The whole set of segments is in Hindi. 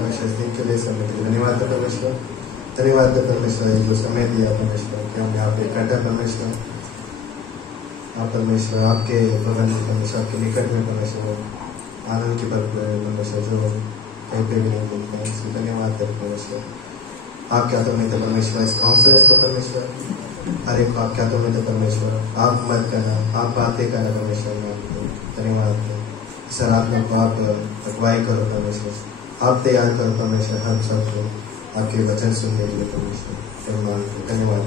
परमेश्वर इस दिन के लिए समय के लिए धन्यवाद परमेश्वर। धन्यवाद परमेश्वर जो समय दिया परमेश्वर कि हम यहाँ पे इकट्ठा परमेश्वर आप परमेश्वर आपके भवन में परमेश्वर आपके निकट में परमेश्वर आनंद की परमेश्वर जो कहीं पे भी नहीं मिलते हैं इसलिए धन्यवाद परमेश्वर। आप क्या तो नहीं थे परमेश्वर इस कॉन्फ्रेंस को परमेश्वर हर एक आप क्या तो नहीं थे परमेश्वर आप मत करना आप बातें करना परमेश्वर में आपको धन्यवाद सर आप लोग को आप अगुवाई करो परमेश्वर आप तैयार करो परमेश्वर हम सबको आपके वचन सुनने के लिए परमेश्वर धन्यवाद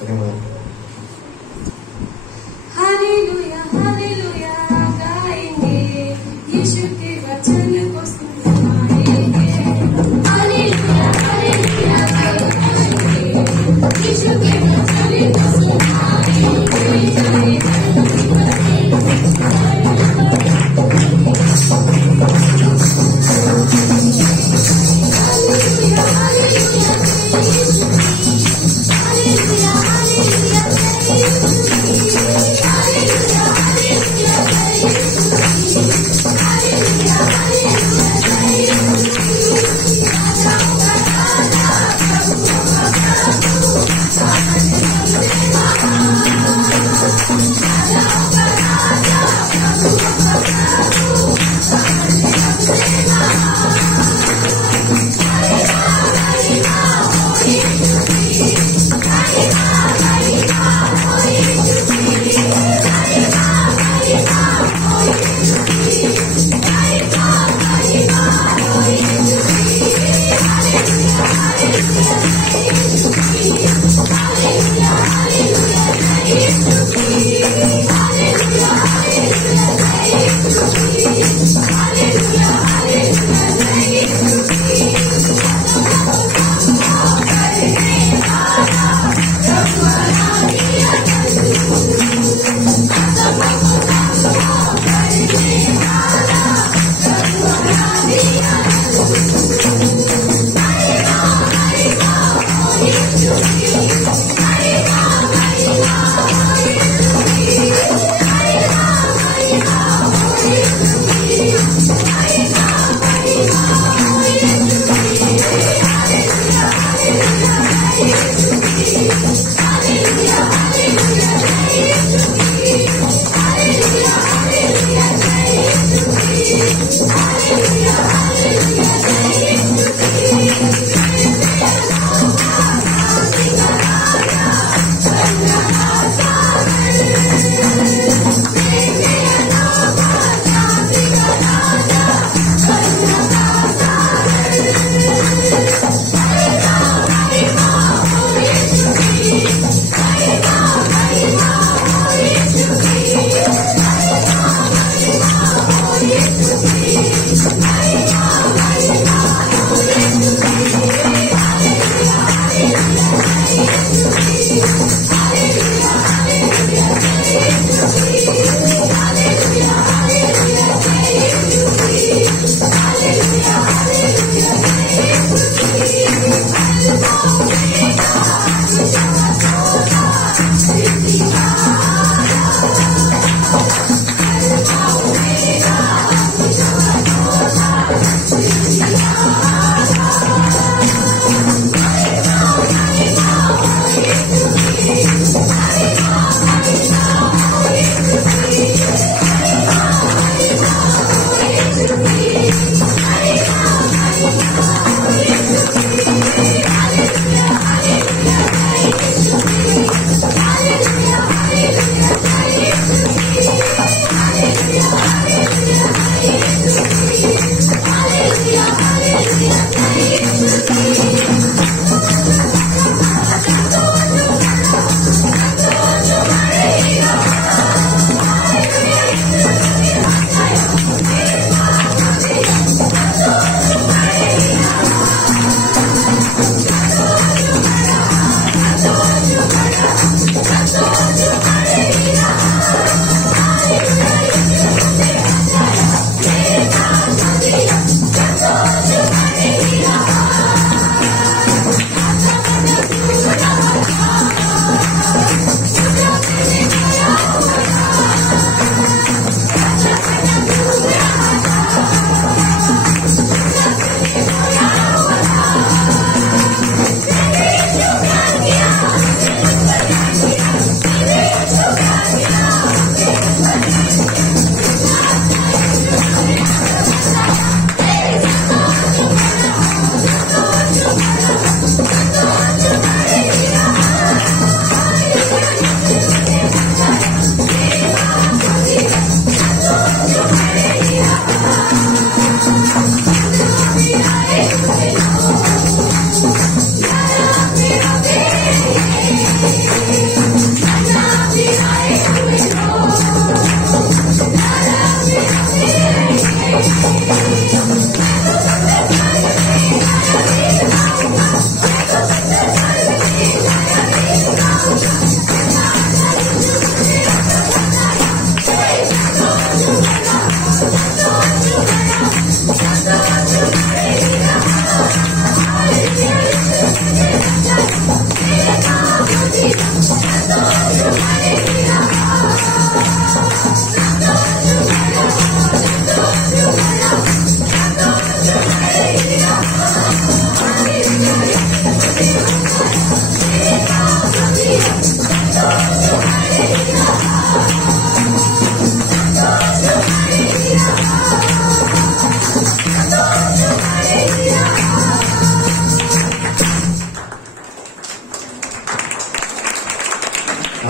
धन्यवाद। हालेलुया हालेलुया गाएंगे यीशु के वचन को सुनाएंगे। हालेलुया हालेलुया गाएंगे यीशु के वचन को सुनाएंगे। हालेलुया हालेलुया हालेलुया हालेलुया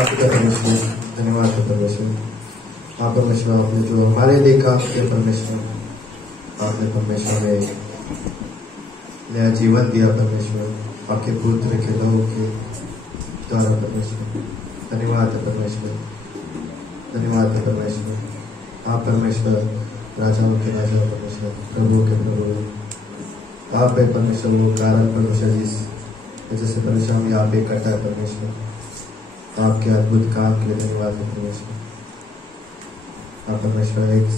आपका परमेश्वर, धन्यवाद है परमेश्वर। हाँ परमेश्वर, आपने जो हमारे लिए काम किया परमेश्वर, आपने परमेश्वर में नया जीवन दिया परमेश्वर, आपके पुत्र के लहू के द्वारा परमेश्वर। धन्यवाद है परमेश्वर, धन्यवाद है परमेश्वर। आप परमेश्वर राजाओं के राजा परमेश्वर, प्रभु के प्रभु, आप है परमेश्वर वो कारण परमेश्वर जैसे परमेश्वर हम यहाँ पे इकट्ठा है परमेश्वर, आपके अद्भुत काम के लिए धन्यवाद है परमेश्वर। आप परमेश्वर एक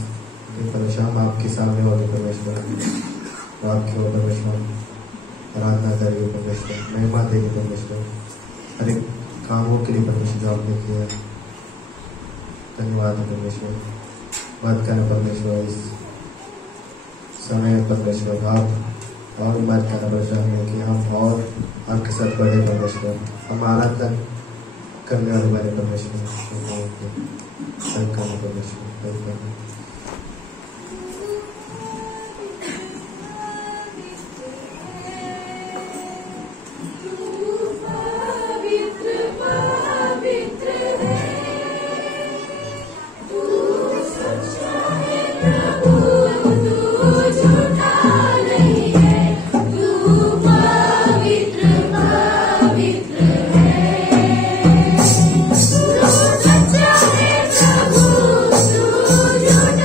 परमेश्वर हम आपके सामने होंगे परमेश्वर, आपके हो परमेश्वर आराधना करेंगे परमेश्वर, महिमा देंगे परमेश्वर, हर एक कामों के लिए परमेश्वर जो आपने किया। धन्यवाद है परमेश्वर। बात करना परमेश्वर इस समय परमेश्वर, आप और बात करना परमेश्वर कि हम और आपके साथ बढ़े परमेश्वर, हम आराधना करने वाले बने परमेश्वर, हेल्प करना परमेश्वर, हेल्प करना। Judah.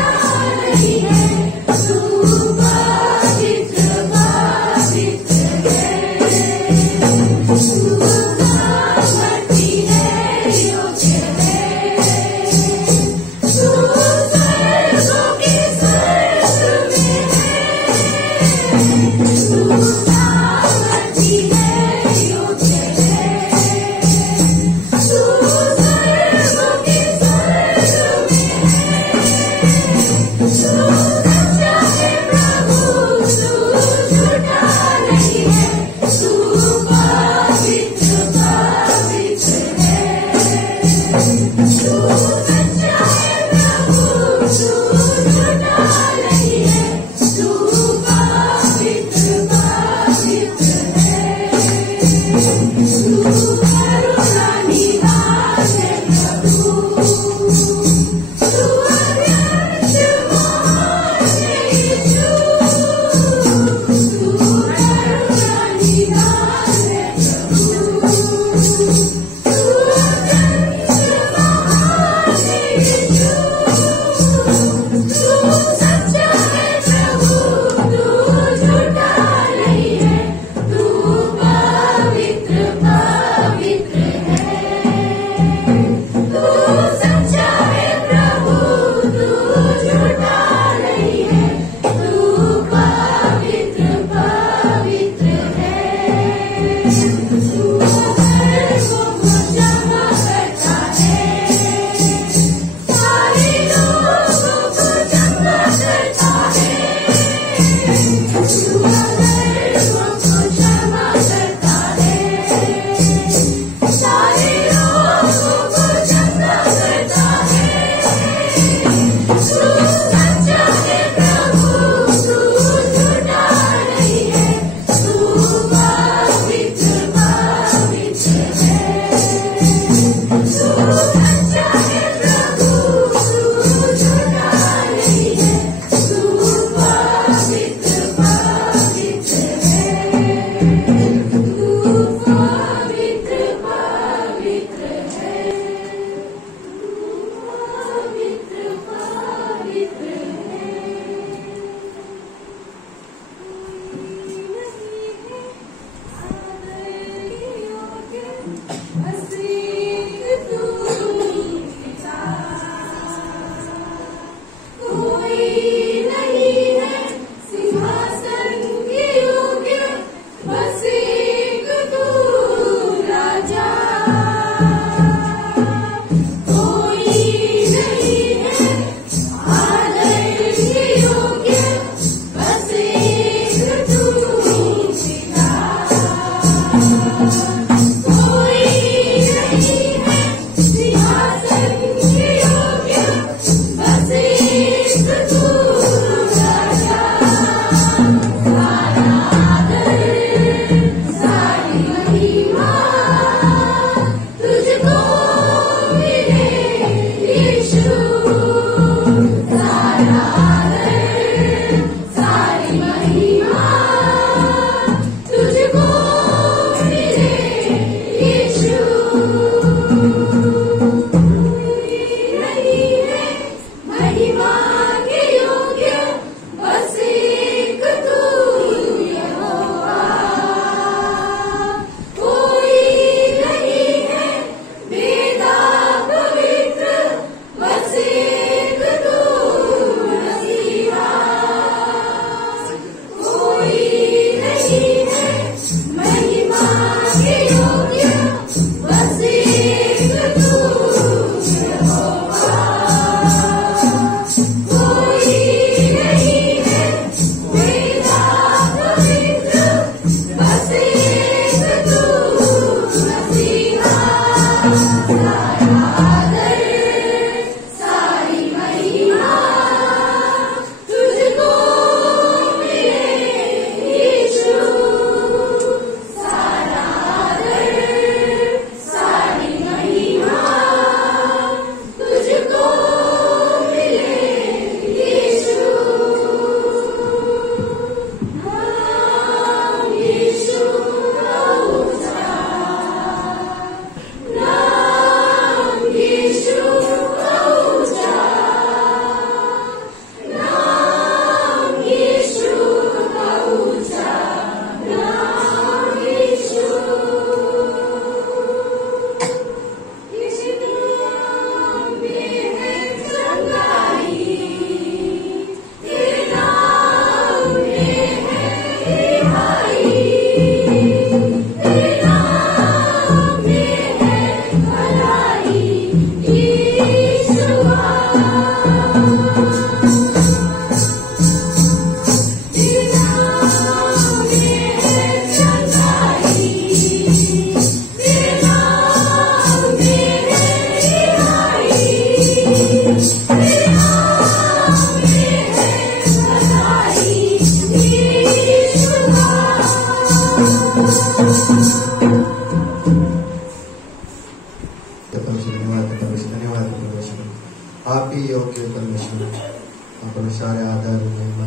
सारे आदर महिमा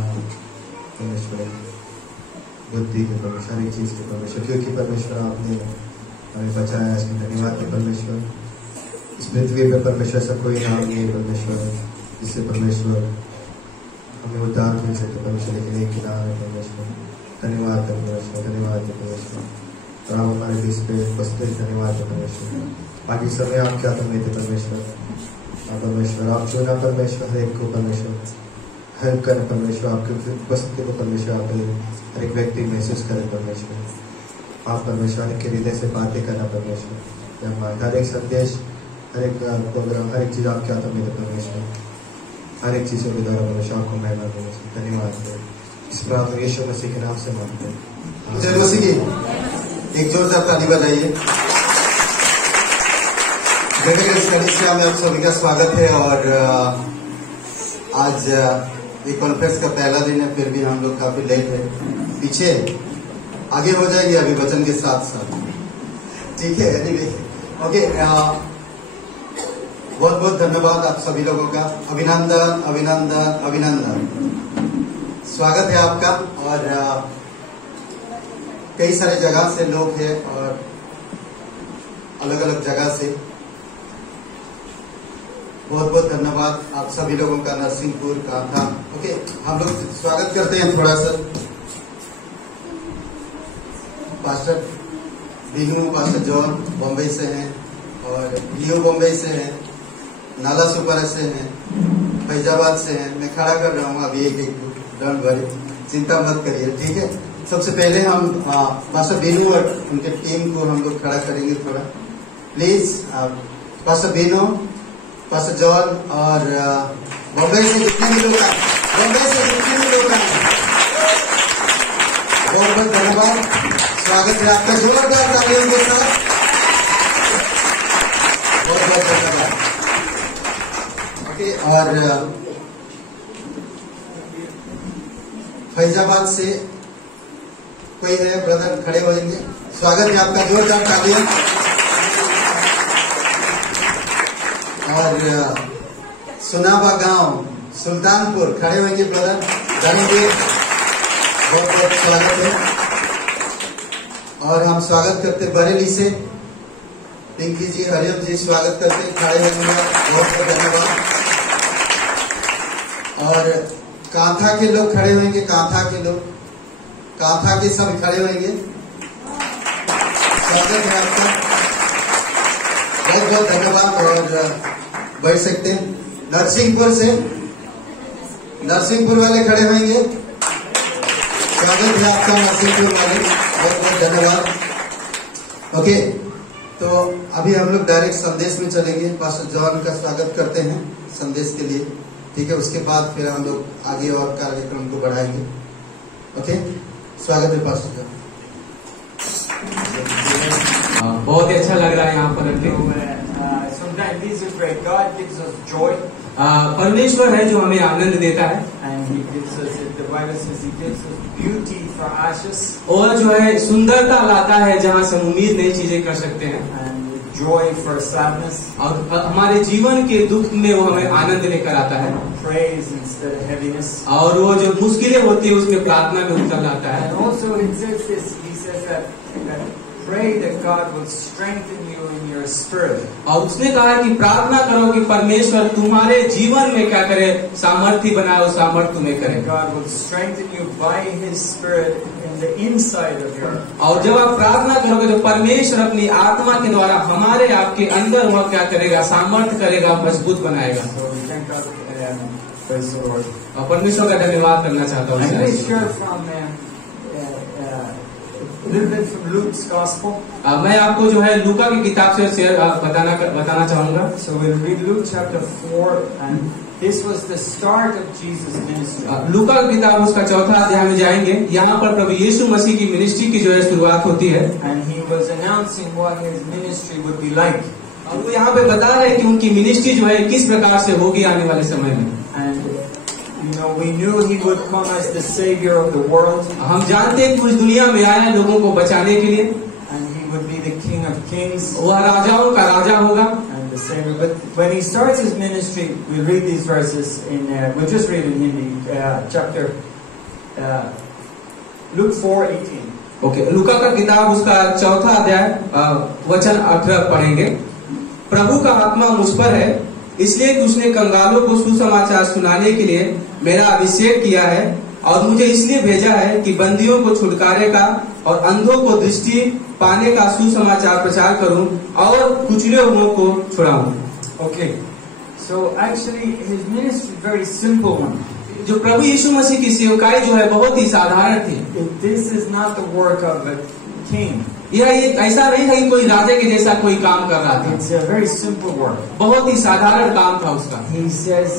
परमेश्वर बुद्धि के परमेश्वर हर एक चीज के परमेश्वर, क्योंकि परमेश्वर आपने हमें बचाया, इसके धन्यवाद है परमेश्वर। इस पृथ्वी पे परमेश्वर ऐसा कोई नाम नहीं है परमेश्वर जिससे परमेश्वर हमें उद्धार मिल सके परमेश्वर, लेकिन एक ही नाम है परमेश्वर। धन्यवाद है परमेश्वर, धन्यवाद है परमेश्वर। और आप हमारे बीच पे उपस्थित, धन्यवाद है परमेश्वर। बाकी समय आप क्या करने थे परमेश्वर, परमेश्वर आप चुना परमेश्वर, हर एक को परमेश्वर हेल्प करें परमेश्वर, आपके उपस्थिति को परमेश्वर आप हर एक व्यक्ति महसूस करें परमेश्वर। आप परमेश्वर के हृदय से बातें करना परमेश्वर, हर एक संदेश, हर एक प्रोग्राम, हर एक चीज आप क्या करने थे परमेश्वर, हर एक चीजों के द्वारा परमेश्वर आपको महिमा परमेश्वर। धन्यवाद है, इस प्रार्थना यीशु मसीह के नाम से मांगते हैं। जय मसीह की एक जोरदार ताली बजाइए। मेडिकल स्टडीज से में आप सभी का स्वागत है। और आज ये कॉन्फ्रेंस का पहला दिन है, फिर भी हम लोग काफी लेट है, पीछे आगे हो जाएंगे अभी वचन के साथ साथ, ठीक है। एनीवे ओके, बहुत बहुत धन्यवाद आप सभी लोगों का, अभिनंदन अभिनंदन अभिनंदन, स्वागत है आपका। और कई सारे जगह से लोग हैं और अलग अलग जगह से बहुत बहुत धन्यवाद आप सभी लोगों का, नरसिंहपुर का था। ओके, हम लोग स्वागत करते हैं थोड़ा सा पास्टर बिगनू, पास्टर जॉन बॉम्बे से हैं और लियो बॉम्बे से हैं, नाला सुपर से हैं, फैजाबाद से हैं। मैं खड़ा कर रहा हूँ अभी एक एक, डोंट वरी, चिंता मत करिए, ठीक है। सबसे पहले हम पास्टर बिनू और उनके टीम को हम लोग खड़ा करेंगे थोड़ा, please. Pastor Binu, pastor John और बॉम्बे से जितने भी लोग आए, बॉम्बे से जितने भी लोग आए, बहुत बहुत धन्यवाद, स्वागत है आपका, जोरदार तालियों के साथ, बहुत बहुत धन्यवाद। ओके, और फैजाबाद से कोई है ब्रदर, खड़े हो जाएंगे, स्वागत है आपका, जोरदार तालियां। और सुनावा गांव सुल्तानपुर, खड़े होंगे ब्रदर, जानेंगे, बहुत बहुत स्वागत है। और हम स्वागत करते बरेली से पिंकी जी, हरिओम जी, स्वागत करते, खड़े होंगे, बहुत बहुत धन्यवाद। और कांथा के लोग खड़े होंगे, कांथा के लोग, कांथा के सब खड़े होंगे, स्वागत है आपका, बहुत बहुत धन्यवाद। और बैठ सकते हैं। नरसिंहपुर से, नरसिंहपुर वाले खड़े होंगे, स्वागत है आपका नरसिंहपुर वाले, बहुत बहुत धन्यवाद। ओके, तो अभी हम लोग डायरेक्ट संदेश में चलेंगे। पास्टर जॉन का स्वागत करते हैं संदेश के लिए, ठीक है। उसके बाद फिर हम लोग आगे और कार्यक्रम को बढ़ाएंगे। ओके, स्वागत है पास्टर जॉन। बहुत ही अच्छा लग रहा है यहाँ पर। Sometimes these are great. God gives us joy, परमेश्वर है जो हमें आनंद देता है, and He gives us. The Bible says He gives us beauty for ashes, और जो है सुंदरता लाता है जहाँ से हम उम्मीद नई चीजें कर सकते हैं, and joy for sadness, और हमारे जीवन के दुख में वो हमें आनंद लेकर आता है, praise instead of heaviness. और वो जो मुश्किलें होती है उसमें प्रार्थना में उतर लाता है। And also it says this. He says that pray that God will strengthen you in your spirit. और उसने कहा कि प्रार्थना करो कि परमेश्वर तुम्हारे जीवन में क्या करे, सामर्थ्य बनाए, सामर्थ्य तुम्हें करे। God will strengthen you by His Spirit in the inside of your. और जब आप प्रार्थना करोगे तो परमेश्वर अपनी आत्मा के द्वारा हमारे आपके अंदर वह क्या करेगा, सामर्थ्य करेगा, मजबूत बनाएगा। So we thank God. Praise the Lord. और परमेश्वर का धन्यवाद करना चाहता I'm going to हूँ। share from a little bit from Luke's Gospel. मैं आपको जो है लूका की किताब से शेयर बताना चाहूंगा। So we'll read Luke chapter 4, and this was the start of Jesus' ministry. लूका की किताब उसका चौथा अध्याय में जाएंगे। यहाँ पर प्रभु यीशु मसीह की मिनिस्ट्री की जो है शुरुआत होती है, And he was announcing what his ministry would be like. और वो यहाँ पे बता रहे हैं कि उनकी मिनिस्ट्री जो है किस प्रकार से होगी आने वाले समय में। And we knew he would come as the savior of the world, हम जानते हैं कि इस दुनिया में आया है लोगों को बचाने के लिए, and he would be the King of Kings वह राजाओं का राजा होगा and the Savior. But when he starts his ministry, we read these verses in. We'll just read in Hindi, chapter Luke 4:18. Okay, लूका का किताब उसका 4 अध्याय वचन 18 पढ़ेंगे। प्रभु का आत्मा मुझ पर है, इसलिए कि उसने कंगालों को सुसमाचार सुनाने के लिए मेरा अभिषेक किया है, और मुझे इसलिए भेजा है कि बंदियों को छुटकारे का और अंधों को दृष्टि पाने का सुसमाचार प्रचार करूं और कुचले हुओं को छुड़ाऊं। Okay, so actually his ministry is very simple one. जो प्रभु यीशु मसीह की सेवकाई जो है बहुत ही साधारण थी। This is not the work of a king. यह ऐसा नहीं था कि कोई राजा के जैसा कोई काम कर रहा था। It's a very simple work. बहुत ही साधारण काम था उसका। He says,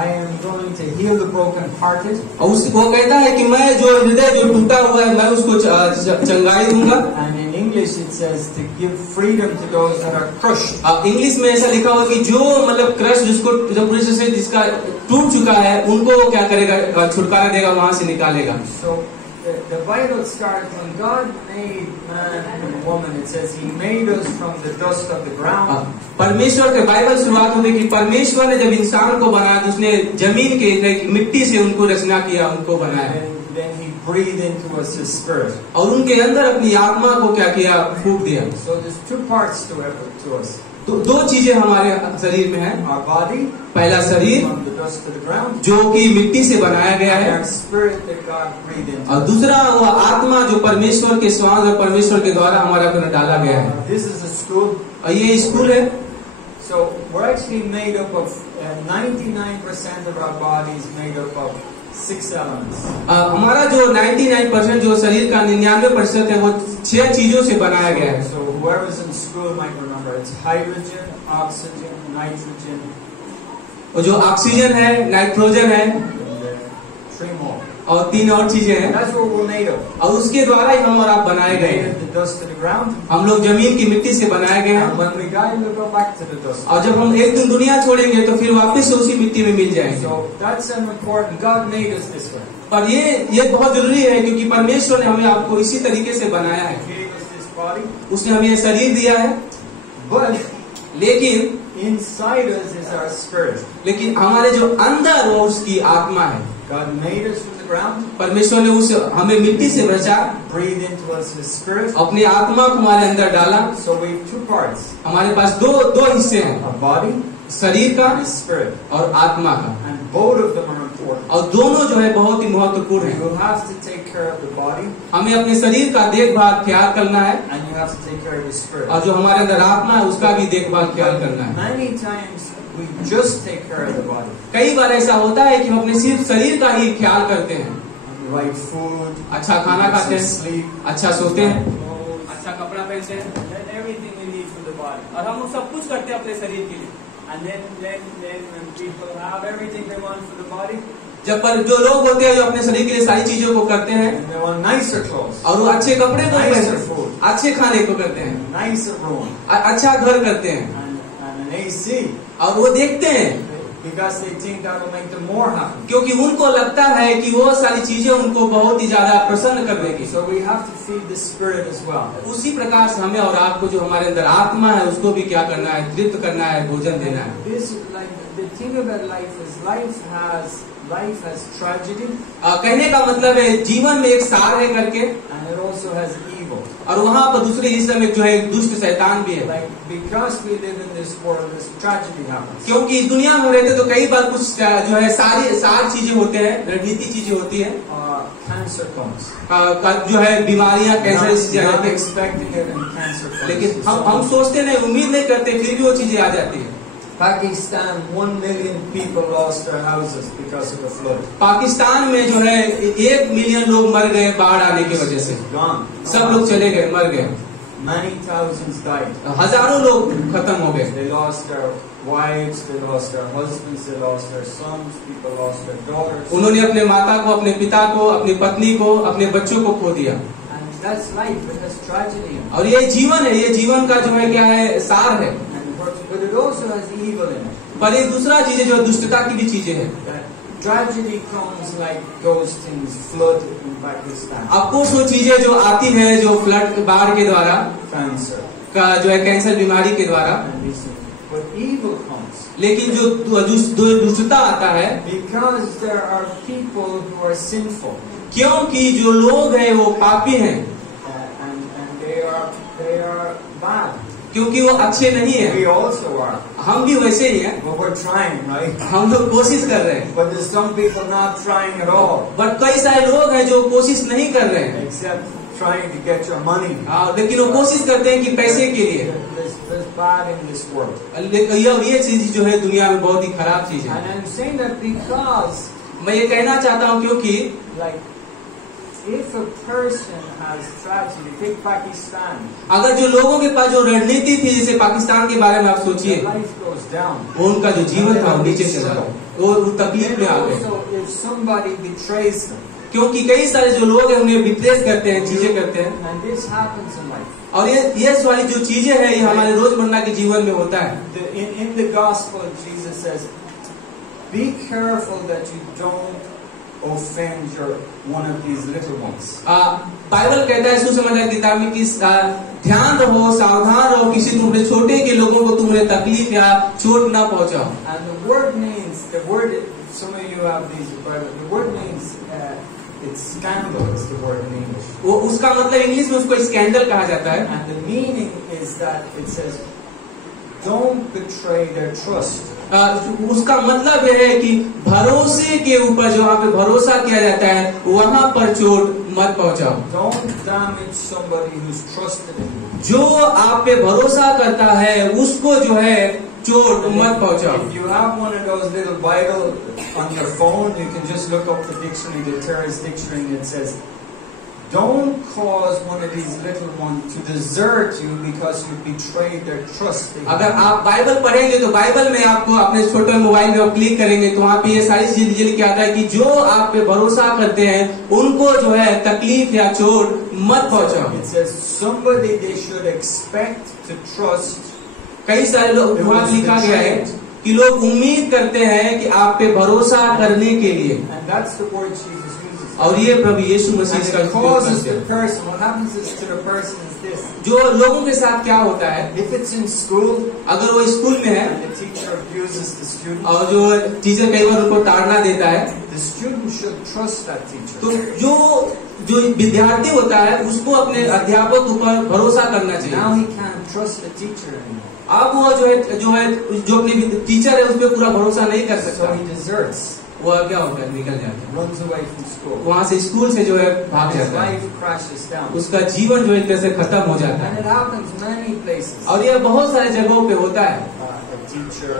I am going to heal the broken-hearted. और वो कहता है कि मैं जो हृदय जो टूटा हुआ है मैं उसको चंगाई दूंगा। And in English it says to give freedom to those that are crushed. English में ऐसा लिखा हुआ कि जो मतलब क्रश जिसको जो पूरी तरह से जिसका टूट चुका है उनको वो क्या करेगा, छुटकारा देगा, वहां से निकालेगा। So the Bible starts when God made man and woman. It says He made us from the dust of the ground. परमेश्वर के बाइबल शुरुआत होती है कि परमेश्वर ने जब इंसान को बनाया तो उसने जमीन के मिट्टी से उनको रचना किया, उनको बनाया। Then He breathed into us His Spirit. और उनके अंदर अपनी आत्मा को क्या किया, फूंक दिया। So there's two parts to us. दो चीजें हमारे शरीर में है। Our body, पहला शरीर from the dust to the ground, जो कि मिट्टी से बनाया गया and है, our spirit that God breathed into. और दूसरा वो आत्मा जो परमेश्वर के श्वास और परमेश्वर के द्वारा हमारे अंदर डाला गया है। This is a school. और ये स्कूल है। So we're actually made up of 99% of our body is made up of 6 elements. हमारा जो 99% जो शरीर का 99% है वो 6 चीजों से बनाया गया है। So whoever's in school might remember it's hydrogen, oxygen, nitrogen, और जो ऑक्सीजन है, नाइट्रोजन है, and 3 more. और 3 और चीजें हैं। That's what we're made of. और उसके द्वारा ही हम और आप बनाए गए Made हैं। of the dust to the ground. हम लोग जमीन की मिट्टी से बनाए गए हैं, And when we die, we'll go back to the dust. और जब हम एक दिन दुनिया छोड़ेंगे तो फिर वापस से उसी मिट्टी में मिल जाएंगे। So that's an important. God made us this way. और ये बहुत जरूरी है क्योंकि परमेश्वर ने हमें आपको इसी तरीके से बनाया है। He gave us this body. उसने हमें ये शरीर दिया है, But लेकिन inside us is our spirit. लेकिन हमारे जो अंदर वो उसकी आत्मा है। God made us from the ground, परमेश्वर ने उस हमें मिट्टी से बचा, breathed into us His spirit. अपनी आत्मा को हमारे अंदर डाला। So we have 2 parts: हमारे पास दो हिस्से हैं, our body शरीर का and His spirit. और आत्मा का, And both of them are important. और दोनों जो है बहुत ही महत्वपूर्ण है। You have to take care of the body, हमें अपने शरीर का देखभाल ख्याल करना है, and you have to take care of the spirit. और जो हमारे अंदर आत्मा है उसका भी देखभाल ख्याल करना है। Many times we just take care of the body. कई बार ऐसा होता है कि हम अपने सिर्फ शरीर का ही ख्याल करते हैं, Right food, अच्छा खाना खाते हैं, sleep, अच्छा सोते हैं, clothes, अच्छा कपड़ा पहनते हैं, and everything we need for the body. और हम सब कुछ करते हैं अपने शरीर के लिए। And then when people have everything they want for the body, जब पर जो लोग होते हैं जो अपने शरीर के लिए सारी चीजों को करते हैं and they want nicer clothes, और वो अच्छे कपड़े को Nicer पहनते हैं, food. अच्छे खाने को करते हैं, nicer room, अच्छा घर करते हैं, and an AC, और वो देखते हैं because they think that will make them more happy. क्योंकि उनको लगता है कि वो सारी चीजें उनको बहुत ही ज्यादा प्रसन्न कर देगी। So we have to feed the spirit as well. उसी प्रकार से हमें और आपको जो हमारे अंदर आत्मा है उसको भी क्या करना है, तृप्त करना है, भोजन देना है। This, like, the thing about life is life has tragedy, कहने का मतलब है जीवन में एक सार है करके, and it also has evil. और वहाँ पर दूसरे हिस्से में जो है एक दुष्ट शैतान भी है। Like, because we live in this world, this tragedy happens. क्योंकि इस दुनिया में रहते तो कई बार कुछ जो है सार चीजें होते हैं, रणनीति चीजें होती है, Cancer comes. जो है बीमारियां, कैंसर चीजें Not आती हैं, expecting it, and cancer comes. लेकिन हम सोचते नहीं, उम्मीद नहीं करते, फिर भी वो चीजें आ जाती है। Pakistan, 1 million people lost their houses because of the flood. Pakistan में जो है 1 मिलियन लोग मर गए बाढ़ आने की वजह से, Gone. सब लोग चले गए, मर गए, Many thousands died. हजारों लोग खत्म हो गए। They lost their wives, they lost their husbands, they lost their sons, people lost their daughters. उन्होंने अपने माता को, अपने पिता को, अपनी पत्नी को, अपने बच्चों को खो दिया। And that's life, it has tragedy in it. और ये जीवन है, ये जीवन का जो है क्या है, सार है। But it also has evil in it. पर एक दूसरा चीज है जो दुष्टता की भी चीजें हैं। That tragedy comes like those things, flood in Pakistan, आपको वो चीजें जो आती है, जो फ्लड बाढ़ के द्वारा cancer, का जो है कैंसर बीमारी के द्वारा, and these things. But evil comes. लेकिन जो दुष्टता आता है, Because there are people who are sinful. क्योंकि जो लोग हैं वो पापी हैं, And they are bad. क्योंकि वो अच्छे नहीं We हैं। also are. हम भी वैसे ही हैं, But we're trying, right? हम लोग कोशिश कर रहे हैं। But there's some people not trying at all. But कई सारे लोग हैं जो कोशिश नहीं कर रहे हैं, Except trying to get your money. लेकिन वो कोशिश करते हैं कि पैसे के लिए। There's bad in this world. ये चीज जो है दुनिया में बहुत ही खराब चीज है। And I'm saying that because, मैं ये कहना चाहता हूँ क्योंकि like, if a person has tragedy, take Pakistan, अगर जो लोगों के पास जो रणनीति थी, जैसे पाकिस्तान के बारे में आप सोचिए, their life goes down. वो उनका जो जीवन था वो नीचे चला गया, वो तकलीफ में आ गए। Also, if somebody betrays them, क्योंकि कई सारे जो लोग हैं उन्हें विद्वेष करते हैं, चीजें करते हैं, and this happens in life. और ये वाली जो चीजें हैं ये हमारे रोजमर्रा के जीवन में होता है। In the gospel, Jesus says, be careful that you don't offend one of these little ones. Bible कहता है सुसमाचार किताब में कि ध्यान रहो, सावधान रहो, किसी तुमने छोटे के लोगों को तुमने तकलीफ या चोट ना पहुंचाओ। And the word means, some of you have these Bible, the word means, it's scandal is the word in English. वो उसका मतलब इंग्लिश में उसको स्कैंडल कहा जाता है। And the meaning is that it says, don't betray their trust. उसका मतलब यह है कि भरोसे के ऊपर जहाँ पे भरोसा किया जाता है वहाँ पर चोट मत पहुँचाओ। Don't damage somebody who's trusted in you. जो आप पे भरोसा करता है उसको जो है चोट मत पहुँचाओ। If you have one of those little Bible on your phone, you can just look up the dictionary, the Terrace Dictionary, and it says, don't cause one of these little ones to desert you because you betrayed their trust. अगर आप बाइबल पढ़ेंगे तो बाइबल में आपको अपने छोटे मोबाइल में क्लिक करेंगे तो वहाँ पे ये सारी चीजें लिख के आता है कि जो आप पे भरोसा करते हैं उनको जो है तकलीफ या चोट मत पहुँचाओ। It says somebody they should expect to trust. कई सारे लोग वहाँ लिखा गया है कि लोग उम्मीद करते हैं कि आप पे भरोसा करने के लिए, And that's the word Jesus uses. और ये प्रभु यीशु मसीह And का it उपयोग causes करते the हैं। person, what happens is to the person is this. जो लोगों के साथ क्या होता है, If it's in school अगर वो स्कूल में है and the teacher abuses the student, और जो टीचर कई बार उनको ताड़ना देता है, the student should trust that teacher. तो जो विद्यार्थी होता है उसको अपने अध्यापक ऊपर भरोसा करना Now चाहिए। he can't trust the teacher anymore. अब वो जो अपने टीचर है उस पर पूरा भरोसा नहीं कर सकता, So he deserts, वो क्या होता है, निकल जाता है, runs away from school. वहाँ से स्कूल से जो है भाग His जाता है, life crashes down. उसका जीवन जो एक तरह से खत्म हो जाता And है। it happens many places. और ये बहुत सारे जगहों पे होता है। A teacher,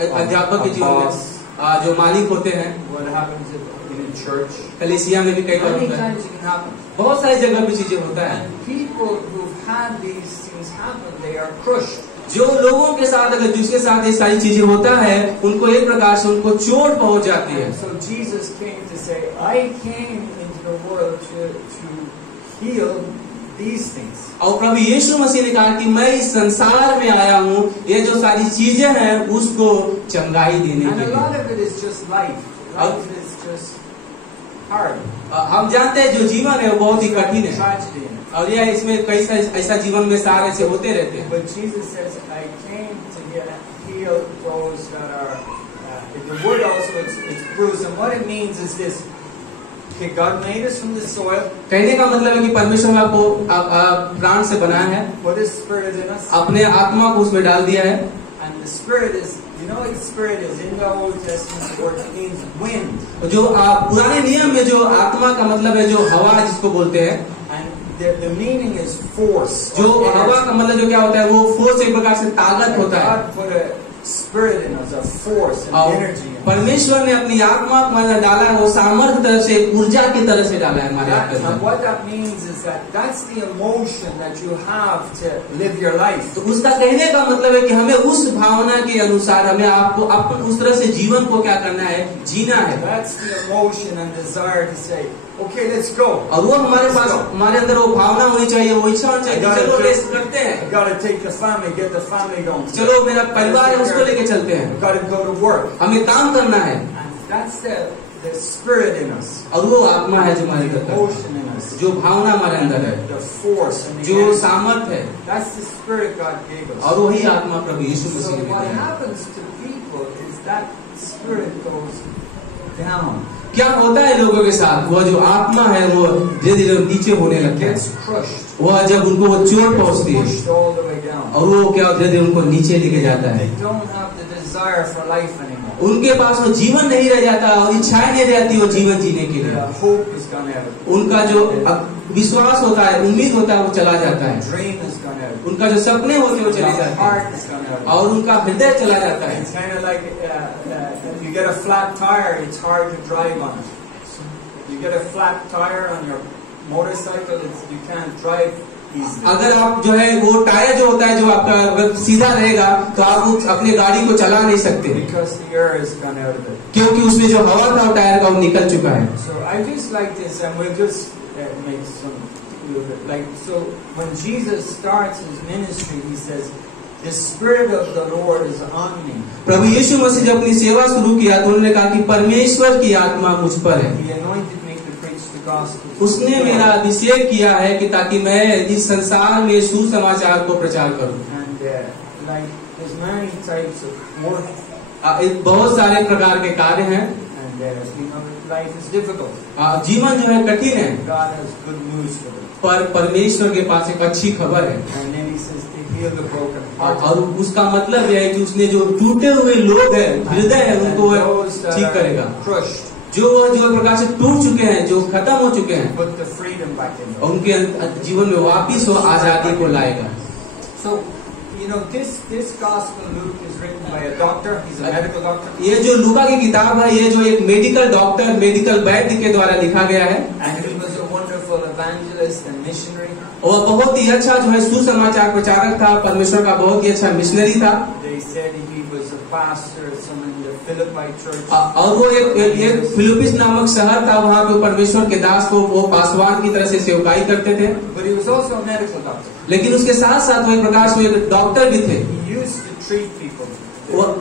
अध्यापक के जीवन में जो मालिक होते हैं, what happens in a church. कलीसिया में भी कई बार Many होता है, times it can happen. बहुत सारी जगह पे चीजें होता है। And people who've had these things happen, they are crushed. जो लोगों के साथ अगर जिसके साथ ये सारी चीजें होता है उनको एक प्रकार से उनको चोट पहुंच जाती है। So Jesus came to say, I came into the world to heal these things. और प्रभु यीशु मसीह ने कहा कि मैं इस संसार में आया हूँ ये जो सारी चीजें हैं उसको चंगाई देने And के a lot लिए। of it is just life. Life is just hard. हम जानते हैं जो जीवन है वो बहुत ही कठिन है, Tragedy in it. और यह इसमें कई सारे ऐसा जीवन में सारे ऐसे होते रहते हैं। But Jesus says, I came to heal those that are, the word also it's bruised. And what it means is this. Okay, God made us from the soil. कहने का मतलब है कि परमेश्वर ने आपको प्राण से बनाया है, Put His Spirit in us. अपने आत्मा को उसमें डाल दिया है। And the Spirit is, you know what the Spirit is? In the Old Testament, the word means wind. जो पुराने नियम में जो आत्मा का मतलब है जो हवा जिसको बोलते हैं, And the meaning is force. जो or हवा energy. का मतलब जो क्या होता है वो फोर्स, एक प्रकार से ताकत होता है। God put a Spirit in us, a force and और energy in us. परमेश्वर ने अपनी आत्मा को हमारे डाला है, वो सामर्थ्य तरह से, ऊर्जा की तरह से डाला है हमारे And अंदर। what that means is that's the emotion that you have to live your life. तो उसका कहने का मतलब है कि हमें उस भावना के अनुसार हमें आपको अपन उस तरह से जीवन को क्या करना है, जीना है। That's the emotion and desire to say, okay, let's go. और वो हमारे पास, हमारे अंदर वो भावना होनी चाहिए, वो इच्छा होनी चाहिए, चलो रेस करते I हैं, gotta take the family, get the family going. चलो मेरा परिवार है उसको लेके चलते I हैं, gotta go to work. हमें काम करना है। And that's the the spirit in us, और वो आत्मा है जो हमारे the अंदर है, emotion in us, जो भावना हमारे अंदर है, the force and the जो energy. सामर्थ है, That's the spirit God gave us. और वही आत्मा प्रभु यीशु So मसीह ने what दिया है। happens to people is that spirit goes down. क्या होता है लोगों के साथ, वह जो आत्मा है वो धीरे धीरे नीचे होने It लगता है। gets crushed. वह जब उनको वो चोट पहुंचती है Pushed all the way down. और वो क्या धीरे धीरे उनको नीचे लेके जाता है। They don't have the desire for life anymore. उनके पास वो जीवन नहीं रह जाता और इच्छाएं नहीं रहती वो जीवन जीने के लिए। The hope is gone out. उनका जो विश्वास होता है, उम्मीद होता है, वो चला जाता है। Dream is gone out. उनका जो सपने होते हैं वो चले The जाते हैं heart is gone out. और उनका हृदय चला जाता है। It's kind of like you get a flat tire, it's hard to drive on it. You get a flat tire on your motorcycle, you can't drive easily. अगर आप जो है वो टायर जो होता है जो आपका अगर सीधा रहेगा तो आप अपनी गाड़ी को चला नहीं सकते Because the air is gone out of it. क्योंकि उसमें जो हवा था वो टायर का वो निकल चुका है। So I just like this, and we'll just make some like so. When Jesus starts his ministry, he says, "The Spirit of the Lord is on me." प्रभु यीशु मसीह जब अपनी सेवा शुरू किया तो उन्होंने कहा कि परमेश्वर की आत्मा मुझ पर है। He anointed me to preach the gospel. उसने मेरा अभिषेक किया है कि ताकि मैं इस संसार में सुसमाचार को प्रचार करूं। And like there's many types of work, बहुत सारे प्रकार के कार्य हैं। and you know life is difficult. जीवन जो है कठिन है, God has good news for them. पर परमेश्वर के पास एक अच्छी खबर है। And then he says to heal the broken और heart. उसका मतलब यह है कि उसने जो टूटे हुए लोग हैं, हृदय है, उनको वह those that ठीक are करेगा। crushed, जो प्रकार से टूट चुके हैं, जो खत्म हो चुके हैं, put the freedom back in them. और उनके जीवन में वापिस वो आजादी को लाएगा। So, you know, this gospel Luke is written by a doctor. He's a medical doctor. ये जो लूका की किताब है, ये जो एक मेडिकल डॉक्टर, मेडिकल वैद्य के द्वारा लिखा गया है, And he was a wonderful evangelist and missionary. और बहुत ही अच्छा जो है सुसमाचार प्रचारक था, परमेश्वर का बहुत ही अच्छा मिशनरी था। They said he was a pastor, some in the Philippi church. और वो एक फिलिपिस नामक शहर था, वहाँ पे परमेश्वर के दास को वो पासवान की तरह से सेवकाई करते थे। But he was also a medical doctor. लेकिन उसके साथ साथ वो एक प्रकार से एक डॉक्टर भी थे। He used to treat people.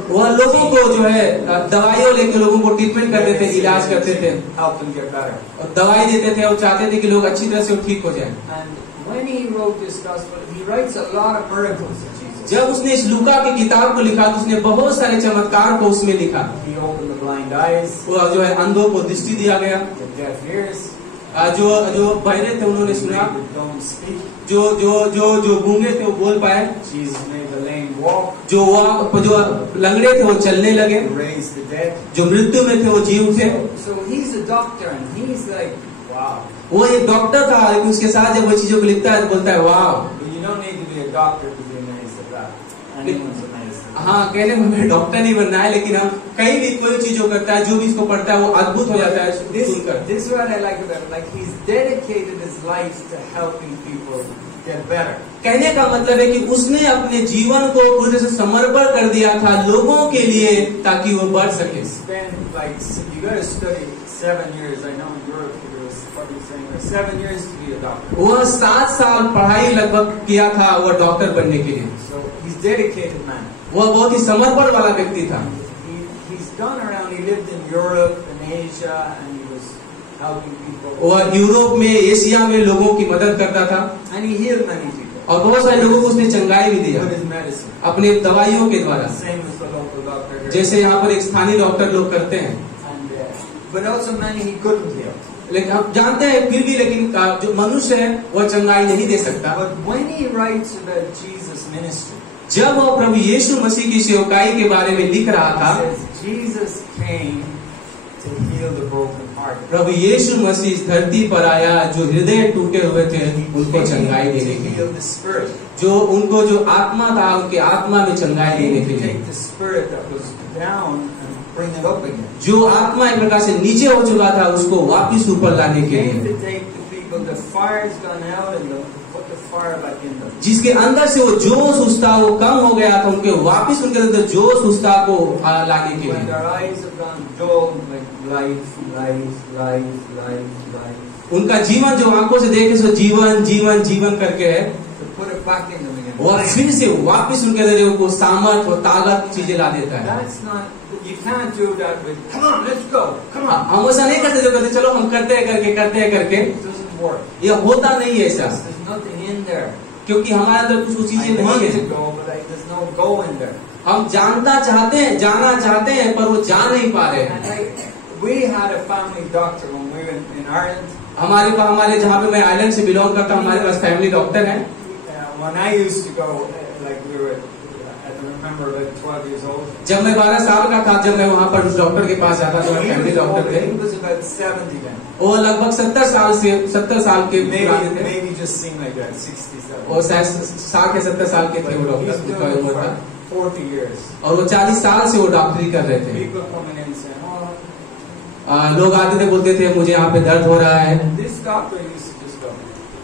वह लोगों को जो है दवाइयों लेकर लोगों को ट्रीटमेंट करते थे, इलाज करते थे, Help them get better. और दवाई देते थे और चाहते थे कि लोग अच्छी तरह से ठीक हो जाए। And when he wrote this gospel, he writes a lot of miracles of Jesus. जब उसने इस लूका की किताब को लिखा तो उसने बहुत सारे चमत्कार को उसमें लिखा। He opened the blind eyes, वो जो है अंधों को दृष्टि दिया गया, the deaf ears, जो बहरे थे उन्होंने सुना, the dumb speak. जो गूंगे थे वो बोल पाए, Jesus made the lame walk, जो लंगड़े थे वो चलने लगे, raised the dead. जो मृत्यु में थे वो जी उठे। So he's a doctor, and he's like, wow. वो एक डॉक्टर था, लेकिन उसके साथ जब वो चीजों को लिखता है तो बोलता है वाह। But you don't need to be a doctor to be amazed at that. Anyone's amazed. हाँ, कहने में हमें डॉक्टर नहीं बनना है, लेकिन हम कहीं भी कोई चीज जो करता है, जो भी इसको पढ़ता है वो अद्भुत हो जाता है सुनकर। This is what I like about him. Like he's dedicated his life to helping people get better. कहने का मतलब है कि उसने अपने जीवन को पूरी तरह से समर्पण कर दिया था लोगों के लिए, ताकि वो बढ़ सके। He spent like you got to study 7 years. I know in Europe it was probably saying 7 years to be a doctor. वह 7 साल पढ़ाई लगभग किया था वह डॉक्टर बनने के लिए। So he's dedicated man. वह बहुत ही समर्पण वाला व्यक्ति था। He's gone around. He lived in Europe and Asia, and he was helping people. वह यूरोप में, एशिया में लोगों की मदद करता था, And he healed many people और बहुत सारे लोगों को उसने चंगाई भी दिया with his medicine. अपने दवाइयों के द्वारा, Same as the local doctor here. जैसे यहाँ पर एक स्थानीय डॉक्टर लोग करते हैं। And but also many he couldn't heal. लेकिन हम जानते हैं फिर भी, लेकिन जो मनुष्य है वह चंगाई नहीं दे सकता। But when he writes about Jesus' ministry, जब वह प्रभु यीशु मसीह की सेवकाई के बारे में लिख रहा था, he says Jesus came to heal the broken heart. प्रभु यीशु मसीह इस धरती पर आया जो हृदय टूटे हुए थे उनको चंगाई देने के लिए, heal the spirit. जो उनको जो आत्मा था उनके आत्मा में चंगाई देने के लिए, Take the spirit that was down and bring it up again. जो आत्मा एक प्रकार से नीचे हो चुका था उसको वापिस ऊपर लाने के Came लिए, to take the people, the fire's gone out, and put the fire back in them. जिसके अंदर से वो जोश उस्ता वो कम हो गया था, उनके वापिस उनके अंदर जोश उस्ता को लाने के When लिए। their eyes have gone dull, like life. उनका जीवन जो आंखों से देखे सो जीवन जीवन जीवन करके है, To put a back in them again. और फिर से वापस उनके अंदर वो सामर्थ और ताकत चीजें ला देता है। That's not. You can't do that with. Come on, let's go. Come on. हम ऐसा नहीं करते जो कहते चलो हम करते हैं करके It doesn't work. ये होता नहीं है ऐसा, There's nothing in there. क्योंकि हमारे अंदर कुछ वो I चीजें want नहीं to है। go, but there's no go in there. हम जाना चाहते हैं पर वो जा नहीं पा रहे हैं। And we had a family doctor when we were in Ireland. हमारे जहाँ पे मैं आइलैंड से बिलोंग करता हूँ, हमारे पास फैमिली डॉक्टर है। When I used to go, like we were, I remember about 12 years old. जब मैं 12 साल का था, जब मैं वहाँ पर उस डॉक्टर के पास जाता था, फैमिली डॉक्टर थे। He was about 70 then. वो लगभग 70 साल के पुराने थे। Maybe just seemed like that, 67. वो शायद 60 या 70 साल के थे वो He's डॉक्टर, doing उनका it उम्र था। for 40 years. और वो 40 साल से वो डॉक्टरी कर रहे थे। People coming in saying, लोग आते थे, बोलते थे मुझे यहाँ पे दर्द हो रहा है। this doctor used to just go.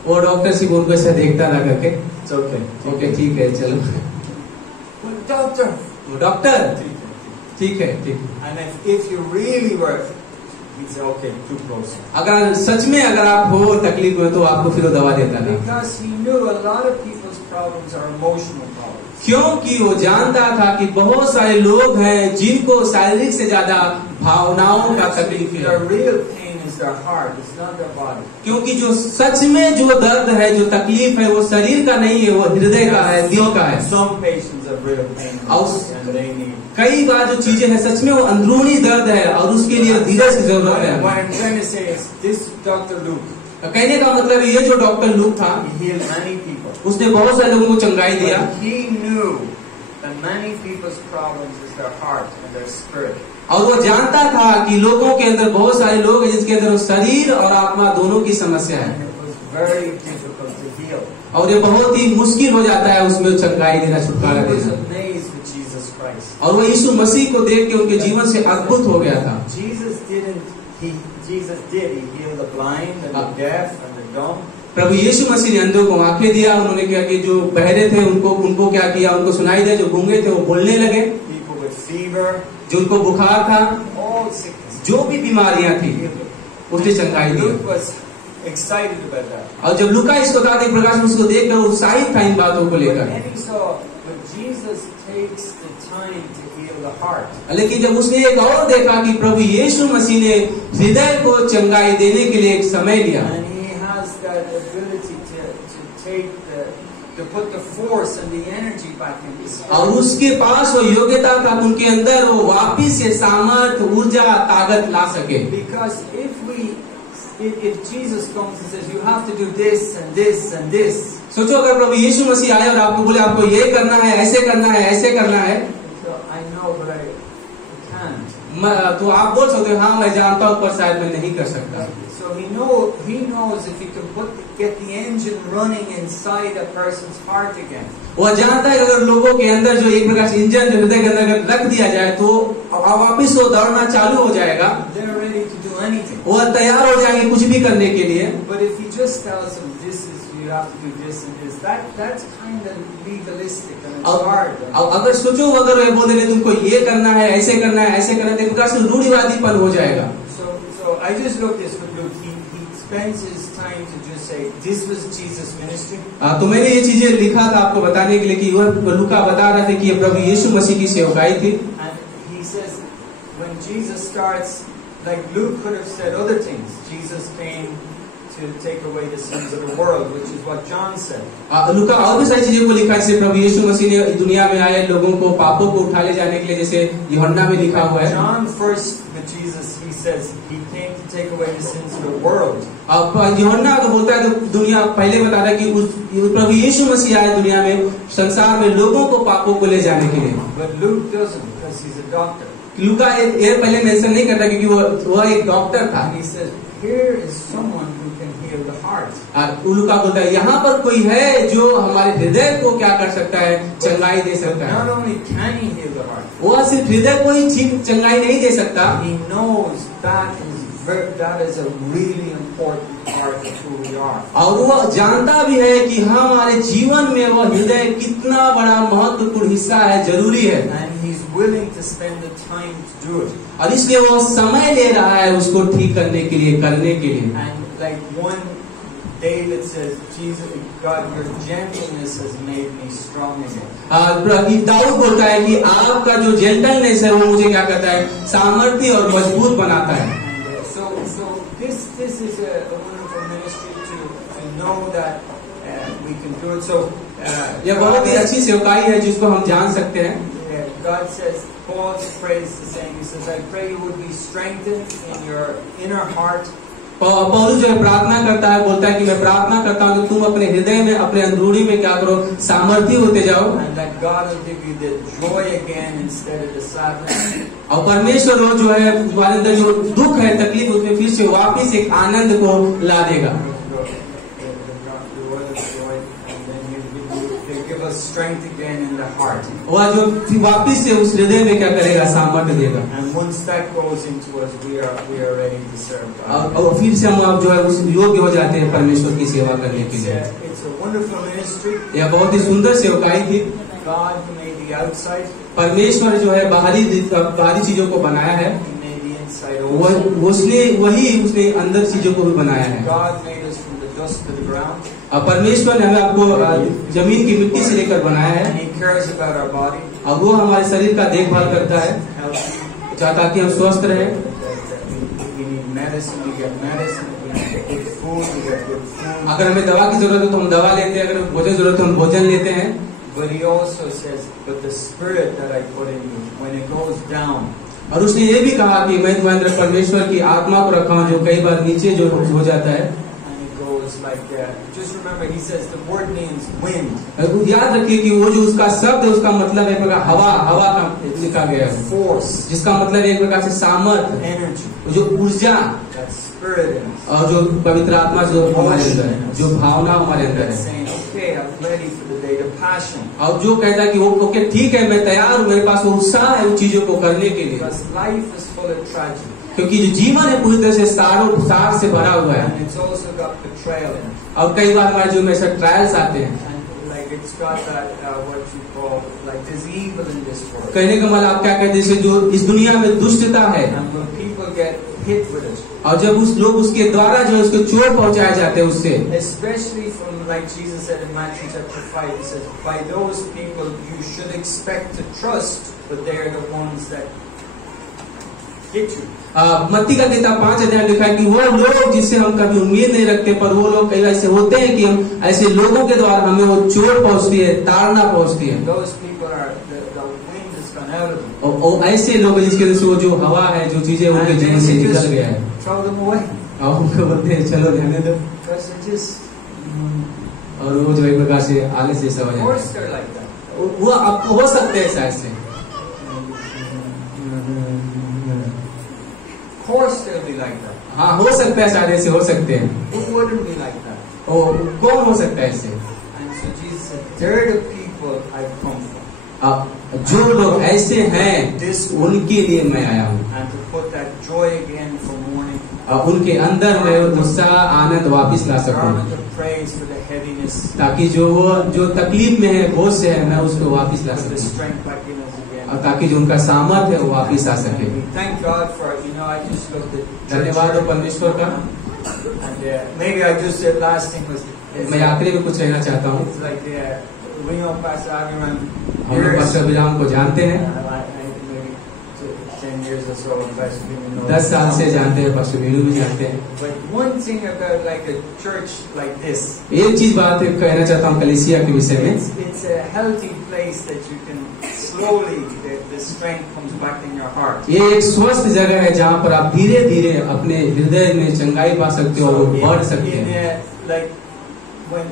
वो डॉक्टर सिर्फ उनको ऐसे देखता था करके, It's okay. ओके ठीक है चलो। But doctor. वो डॉक्टर ठीक है। And if you really were, he'd say, okay, too close. अगर सच में अगर आप हो तकलीफ में तो आपको फिर वो दवा देता था, Because he knew a lot of people's problems are emotional problems. क्योंकि वो जानता था कि बहुत सारे लोग हैं जिनको शारीरिक से ज्यादा भावनाओं का तकलीफ है। Their real pain is their heart, it's not their body. क्योंकि जो सच में जो दर्द है, जो तकलीफ है, वो शरीर का नहीं है, वो हृदय का है, दिल का है। Some patients have real pain and they need. कई बार जो चीजें हैं सच में वो अंदरूनी दर्द है और उसके लिए धीरज की जरूरत है। What I'm trying to say is, this Dr. Luke, कहने का मतलब ये जो डॉक्टर लूक था, he healed many people. उसने बहुत सारे लोगों को चंगाई दिया। But he knew that many people's problems is their heart and their spirit. और वो जानता था कि लोगों के अंदर बहुत सारे लोग हैं जिसके अंदर शरीर और आत्मा दोनों की समस्या है, And it was very difficult to heal. और ये बहुत ही मुश्किल हो जाता है उसमें चंगाई देना, He छुटकारा was देना। amazed with Jesus Christ. और वो यीशु मसीह को देख के उनके जीवन से अद्भुत हो गया था। Jesus did. He healed the blind and the deaf and the dumb. प्रभु यीशु मसीह ने अंधों को आंखें दिया, उन्होंने क्या कि जो बहरे थे उनको क्या किया, उनको सुनाई दिया, जो गूंगे थे वो बोलने लगे, People with fever, जिनको बुखार था, all sickness. जो भी बीमारियां थी उसने चंगाई दी। Luke was excited about that. और जब लूका इसको बताते प्रकाश में उसको देखकर उत्साहित था इन बातों को But लेकर। then he saw when Jesus takes the time to heal the heart. लेकिन जब उसने एक और देखा कि प्रभु यीशु मसीह ने हृदय को चंगाई देने के लिए एक समय लिया, And he has that ability to take to put the force and the energy back in his और उसके पास वो योग्यता था कि उनके अंदर वो वापिस से सामर्थ, ऊर्जा, ताकत ला सके। Because if Jesus comes and says you have to do this and this and this, सोचो अगर प्रभु यीशु मसीह आए और आपको बोले आपको ये करना है, ऐसे करना है, ऐसे करना है, so I know but I can't. तो आप बोल सकते हो हाँ मैं जानता हूँ पर शायद मैं नहीं कर सकता। So he knows if he can get the engine running inside a person's heart again. वो जानता है कि अगर लोगों के अंदर जो एक प्रकार से इंजन जो हृदय के अंदर अगर रख दिया जाए तो वापिस वो दौड़ना चालू हो जाएगा, They're ready to do anything. वो तैयार हो जाएंगे कुछ भी करने के लिए। But if he just tells them this is you have to do this and this, that's kind of legalistic and it's hard. अब अगर सोचो अगर वे बोल रहे तुमको ये करना है, ऐसे करना है, ऐसे करना है, तो एक प्रकार से रूढ़िवादीपन हो जाएगा। So I just looked this with Luke. He spends his time to just say this was Jesus' ministry. तो मैंने ये चीजें लिखा था आपको बताने के लिए कि वह लूका बता रहा था कि ये प्रभु यीशु मसीह की सेवकाई थी। And he says when Jesus starts, like Luke could have said other things. Jesus came to take away the sins of the world, which is what John said. लूका और भी सारी चीजों को लिखा है, जैसे प्रभु यीशु मसीह ने दुनिया में आए लोगों को पापों को उठा ले जाने के लिए, जैसे यूहन्ना में लिखा हुआ है। John first with Jesus, he says he came to take away the sins of the world. अब यूहन्ना अगर बोलता है तो दुनिया पहले बता रहा है कि प्रभु यीशु मसीह आए दुनिया में संसार में लोगों को पापों को ले जाने के लिए। But Luke doesn't because he's a doctor. लूका ये पहले मेंशन नहीं करता क्योंकि वो एक डॉक्टर था। And he says here is someone who can heal the heart. लूका बोलता है यहाँ पर कोई है जो हमारे हृदय को क्या कर सकता है, चंगाई दे सकता है। Not only can he heal the heart, वो सिर्फ हृदय को ही ठीक चंगाई नहीं दे सकता, he knows that is a really important part of who we are. और वो जानता भी है कि हमारे जीवन में वो हृदय कितना बड़ा महत्वपूर्ण हिस्सा है, जरूरी है। And he's willing to spend the time to do it. और इसलिए वो समय ले रहा है उसको ठीक करने के लिए, करने के लिए। And like one David says, Jesus, God, your gentleness has made me strong again. Dawood बोलता है कि आपका जो जेंटलनेस है वो मुझे क्या करता है, सामर्थ्य और मजबूत बनाता है। So this is a wonderful ministry to know that we can do it. So यह बहुत ही अच्छी सेवकाई है जिसको हम जान सकते हैं। God says, Paul prays the same. He says, I pray you would be strengthened in your inner heart. पौलुस जो है प्रार्थना करता है, बोलता है कि मैं प्रार्थना करता हूँ कि तुम अपने हृदय में, अपने अंदरूनी में क्या करो, सामर्थ्य होते जाओ। And that God will give you the joy again instead of the sadness. और परमेश्वर वो जो है तुम्हारे अंदर जो दुख है, तकलीफ, उसमें फिर से वापिस एक आनंद को ला देगा। Strength again in the heart. वह जो वापिस से उस हृदय में क्या करेगा, सामर्थ्य देगा। And once that goes into us, we are ready to serve God. और फिर से हम अब जो है उस योग्य हो जाते हैं परमेश्वर की सेवा करने के लिए। It's a wonderful ministry. यह बहुत ही सुंदर सेवकाई थी। God made the outside. परमेश्वर जो है बाहरी चीजों को बनाया है, He made the inside also. उसने अंदर चीजों को भी बनाया है। God made us from the dust of the ground. और परमेश्वर ने हमें आपको जमीन की मिट्टी से लेकर बनाया है। And He cares about our body. और वो हमारे शरीर का देखभाल करता है ताकि हम स्वस्थ रहें। We need medicine, we get medicine. We need good food, we get good food. अगर हमें दवा की जरूरत है तो हम दवा लेते हैं, अगर हमें भोजन जरूरत है तो हम भोजन लेते हैं। But He also says, but the spirit that I put in you, when it goes down. और उसने ये भी कहा कि मैं तुम्हारे अंदर परमेश्वर की आत्मा को रखा हूँ जो कई बार नीचे जो हो जाता है। Like just remember, he says the word means wind. याद रखिए कि वो जो उसका शब्द है उसका मतलब एक प्रकार हवा का लिखा गया है। Force, जिसका मतलब एक प्रकार से सामर्थ, energy, जो ऊर्जा, that spirit in us. और जो पवित्र आत्मा जो हमारे अंदर है, जो भावना हमारे अंदर है। Saying, okay, I'm ready for the day, the passion. और जो कहता है कि वो ओके ठीक है, मैं तैयार हूँ, मेरे पास वो उत्साह है उन चीजों को करने के लिए। Because life is full of tragedy. क्योंकि जो जीवन है पूरी तरह से सार से भरा हुआ है। And it's also got betrayal in it. और कई बार हमारे जीवन में ऐसे ट्रायल्स आते हैं। And like it's got that what you call like there's evil in this world. कहने का मतलब आप क्या कहते हैं, जो इस दुनिया में दुष्टता है। And when people get hit with it. और जब लोग उसके द्वारा जो है उसको चोट पहुंचाए जाते हैं उससे। Especially from like Jesus said in Matthew chapter 5, he says, by those people you should expect to trust, but they are the ones that hit you. मत्ती का किताब 5 अध्याय लिखा है कि वो लोग जिससे हम कभी उम्मीद नहीं रखते, पर वो लोग कई ऐसे होते हैं कि हम ऐसे लोगों के द्वारा हमें वो चोट पहुंचती है, ताड़ना पहुंचती है। Those people are the wind has gone out of them. और ऐसे लोग जिसके वजह से वो जो हवा है, जो चीजें उनके जीवन से निकल गया है, Throw them away. और उनको बोलते हैं चलो रहने दो। Because they're just, और वो जो एक प्रकार से आलस जैसा हो of जाता course है। they're like that. वो आपको हो सकते हैं शायद से, Of course they'll be like that. हाँ हो सकता है, शायद ऐसे हो सकते हैं। Who wouldn't be like that? और कौन हो सकता है ऐसे? And so Jesus said, they're the people I've come for. जो लोग ऐसे हैं उनके लिए मैं आया हूँ, And to put that joy again for mourning. उनके अंदर मैं उत्साह आनंद वापिस ला सकूं, Garment of praise for the heaviness. ताकि जो तकलीफ में है, बोझ से है, मैं उसको वापिस ला Put the सकूं, strength back in us again. और ताकि जो उनका सामर्थ्य है वो वापिस आ सके। And we thank God for, I just looked at धन्यवाद हो परमेश्वर का। And maybe I just said last thing was, मैं आखिरी में कुछ कहना चाहता हूँ। it's like we know Pastor Abraham हम लोग पास्टर बिलाम को जानते हैं, maybe 10 years or so. Pastor Bilam knows. 10 साल से जानते हैं, पास्टर मीनू भी जानते हैं। But one thing about like a church like this, एक चीज बात कहना चाहता हूँ कलीसिया के विषय में, it's a healthy place that you can slowly the strength comes back in your heart. ये एक स्वस्थ जगह है जहाँ पर आप धीरे धीरे अपने हृदय में चंगाई पा सकते हो और बढ़ सकते हैं। Like when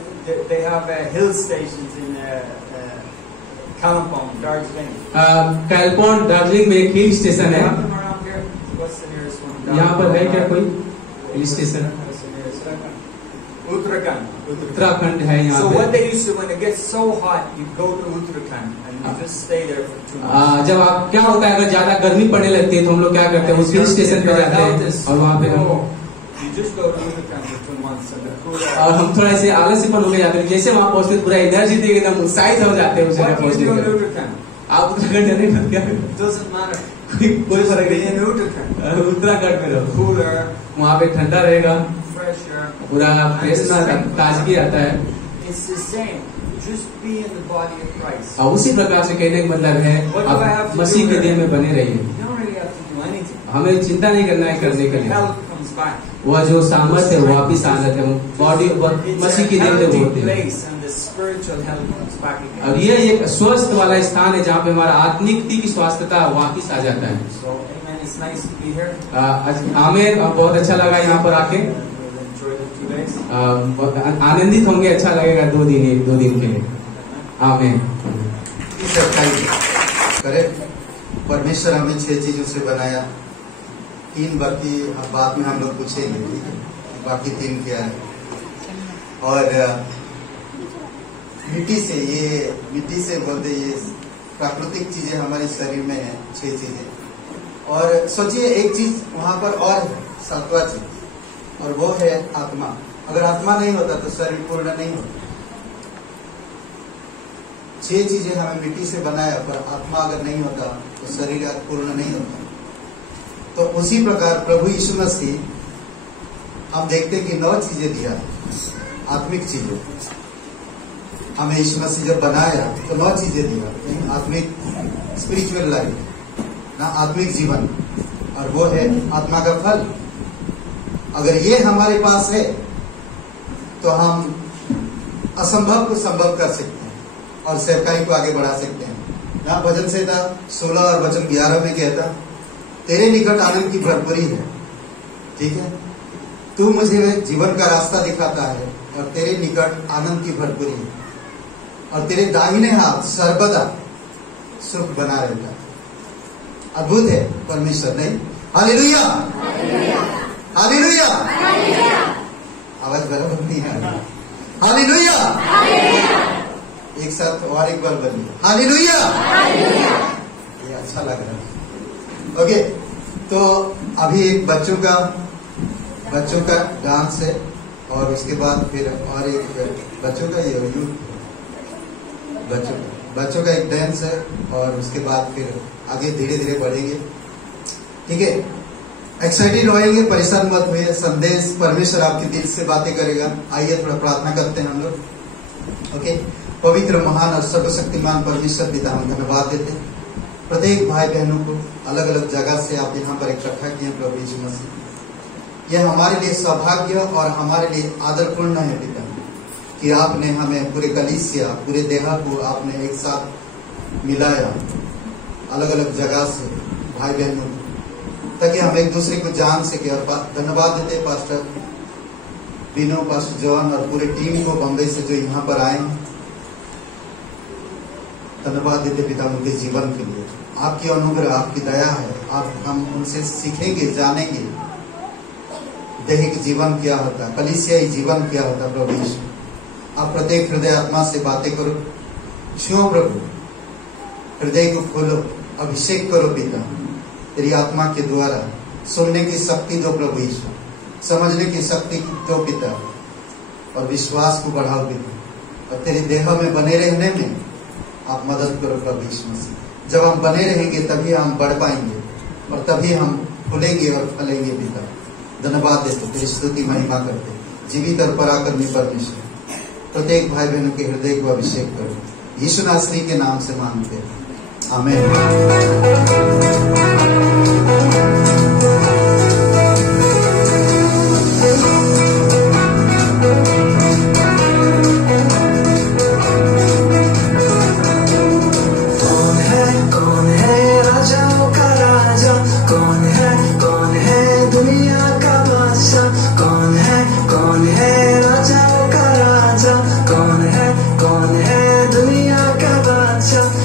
they have hill stations in Kalimpong, Darjeeling. कैलपोन Darjeeling में एक हिल स्टेशन है। Have them around here? What's the nearest one? यहाँ पर है क्या कोई hill station? What's the nearest one? Uttarakhand. Uttarakhand है यहाँ So पे। what they used to, when it gets so hot, you go to Uttarakhand and you just stay there for 2 months. जब आप क्या होता है, अगर ज्यादा गर्मी पड़ने लगती है तो हम लोग क्या करते हैं, उस हिल स्टेशन पे जाते हैं और वहाँ पे You just go to Uttarakhand for 2 months and the cool air. और हम थोड़ा ऐसे आलसीपन हो जाते हैं, जैसे वहाँ पहुँचते पूरा एनर्जी देके एकदम उत्साहित हो जाते हैं उस जगह What do पहुँचने you do in के। Uttarakhand? आप उत्तराखंड जाने का क्या, It doesn't matter. कोई फर्क Be नहीं in Uttarakhand. है, उत्तराखंड में रहो, Cooler, वहाँ पे ठंडा रहेगा, fresh air. पूरा फ्रेशनर ताजगी आता है। It's the same. Just be in the body of Christ. और उसी प्रकार से कहने का मतलब है आप मसीह के देह में बने रहिए। You don't really have to do anything. हमें चिंता नहीं करना है करने के लिए। Help comes back. वह जो सामर्थ्य है वापिस आ जाते हैं बॉडी मसीह की देह में It's a होते healthy हैं। place and the spiritual health comes back again. और ये एक स्वस्थ वाला स्थान है जहाँ पे हमारा आत्मिकता की स्वास्थ्यता वापिस आ जाता है। So, amen. It's nice to be here. Amer, बहुत अच्छा लगा यहाँ पर आके। We'll enjoy the 2 days. आनंदित होंगे, अच्छा लगेगा 2 दिन के लिए। आमेन। करे परमेश्वर हमें 6 चीजों से बनाया, 3 बाकी बाद में हम लोग पूछेंगे, ठीक है? बाकी 3 क्या है? और मिट्टी से बोलते ये प्राकृतिक चीजें हमारे शरीर में है, 6 चीजें। और सोचिए एक चीज वहां पर और 7वां चीज, और वो है आत्मा। अगर आत्मा नहीं होता तो शरीर पूर्ण नहीं होता। 6 चीजें हमें मिट्टी से बनाया, पर आत्मा अगर नहीं होता तो शरीर पूर्ण नहीं होता। तो उसी प्रकार प्रभु यीशु मसीह हम देखते हैं कि 9 चीजें दिया, आत्मिक चीजें। हमें यीशु मसीह जब बनाया तो 9 चीजें दिया, आत्मिक स्पिरिचुअल लाइफ ना, आत्मिक जीवन, और वो है आत्मा का फल। अगर ये हमारे पास है तो हम असंभव को संभव कर सकते हैं और सेवकाई को आगे बढ़ा सकते हैं। यहाँ भजन संहिता 16 और वचन 11 में कहता, तेरे निकट आनंद की भरपूरी है, ठीक है? तू मुझे जीवन का रास्ता दिखाता है और तेरे निकट आनंद की भरपूरी है, और तेरे दाहिने हाथ सर्वदा सुख बना रहता है। अद्भुत है परमेश्वर, नहीं? Hallelujah, hallelujah. आवाज बराबर नहीं आ रही। हालेलुया, एक साथ और एक बार बोलिए, हालेलुया। ये अच्छा लग रहा है। ओके, तो अभी एक बच्चों का डांस है, और उसके बाद फिर और एक बच्चों का ये बच्चों का एक डांस है, और उसके बाद फिर आगे धीरे धीरे बढ़ेंगे, ठीक है? एक्साइटेड होएंगे, परेशान मत हुए। संदेश परमेश्वर आपके दिल से बातें करेगा। आइए थोड़ा प्रार्थना करते हैं हम लोग। ओके, पवित्र, महान और सर्वशक्तिमान परमेश्वर पिता, हम धन्यवाद देते हैं प्रत्येक भाई बहनों को अलग अलग जगह से आप यहाँ पर इकट्ठा किए प्रभु यीशु मसीह। यह हमारे लिए सौभाग्य और हमारे लिए आदरपूर्ण है पिता, कि आपने हमें पूरे कलीसिया, पूरे देहा को आपने एक साथ मिलाया, अलग अलग जगह से भाई बहनों, ताकि हम एक दूसरे को जान सके। और धन्यवाद देते हैं पास्टर बिनो, पास्टर जॉन और पूरे टीम को बम्बई से जो यहाँ पर आए हैं। धन्यवाद देते पिता उनके जीवन के लिए। आपकी अनुग्रह, आपकी दया है। हम उनसे सीखेंगे, जानेंगे दैहिक जीवन क्या होता है, कलीसियाई जीवन क्या होता है। प्रभु यीशु, आप प्रत्येक हृदय आत्मा से बातें करो, छुओ प्रभु, हृदय को खोलो, अभिषेक करो पिता, तेरी आत्मा के द्वारा। सुनने की शक्ति दो प्रभु यीशु, समझने की शक्ति दो पिता, और विश्वास को बढ़ाओ पिता, और तेरे देह में बने रहने में आप मदद करो प्रभु यीशु मसीह। जब हम बने रहेंगे तभी हम बढ़ पाएंगे, और तभी हम फूलेंगे और फलेंगे पिता। धन्यवाद देते, तेरी स्तुति महिमा करते, जीवित और पराक्रमी परमेश्वर। प्रत्येक भाई बहनों के हृदय को अभिषेक करो, यीशु नासरी के नाम से मांगते, आमीन।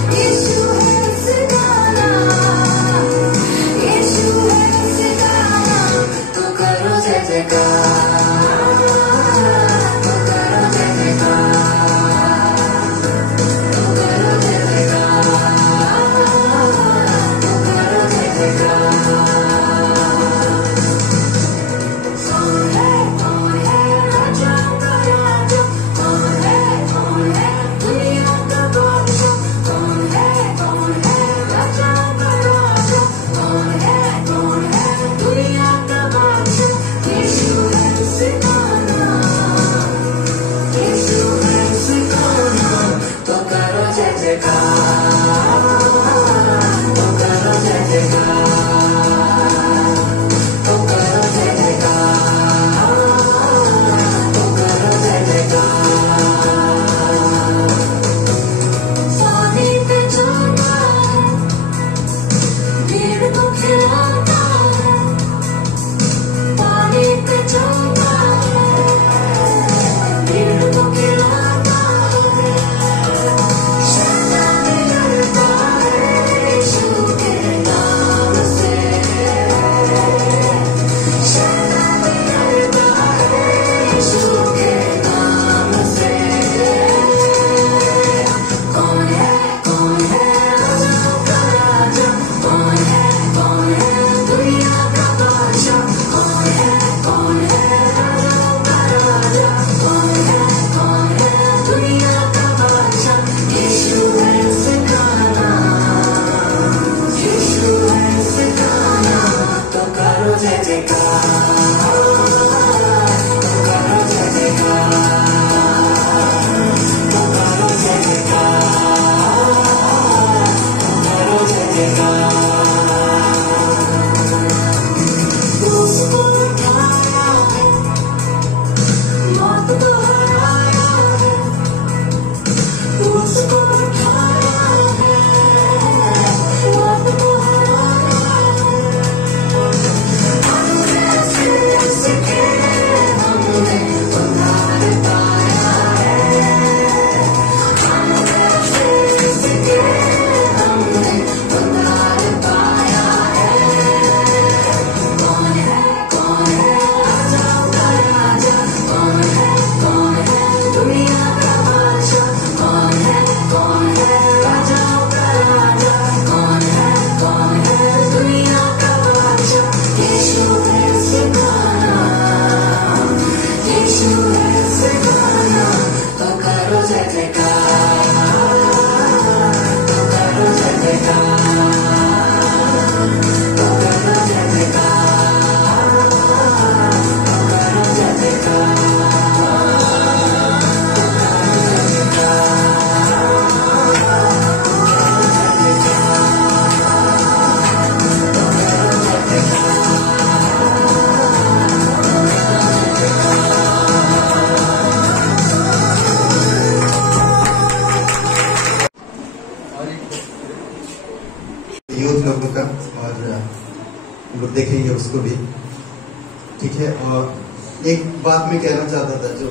यीशु है सितारा। पानी पे जाता है, भीड़ को खिलाता है, पानी पे जाता है, भीड़ को खिलाता है, शैतान डरता है यीशु के नाम से, शैतान डरता है यीशु के नाम से। कौन है राजाओं का राजा, कौन है दुनिया का बादशाह, कौन है राजाओं का राजा, कौन है दुनिया का बादशाह। यीशु है इसका नाम, यीशु है इसका नाम। तो करो जय जयकार, तो करो जय जयकार, तो करो जय जयकार, करो जय जयकार। उसको उठाया है, मौत को हराया है, उसको उठाया है, मौत को हराया है। हमने सिर से हमने उद्धार पाया है, हमने सिर से हमने उद्धार पाया है। कौन है राजाओं का राजा, कौन है दुनिया का बादशाह, कौन है राजाओं का राजा, कौन है दुनिया का बादशाह। यीशु है इसका नाम, यीशु है इसका नाम। तो करो जय जयकार, तो करो जय जयकार, तो करो जय जयकार, तो करो जय जयकार, तो करो जय यूथ लोगों का, और हम लोग देखेंगे उसको भी, ठीक है। और एक बात मैं कहना चाहता था, जो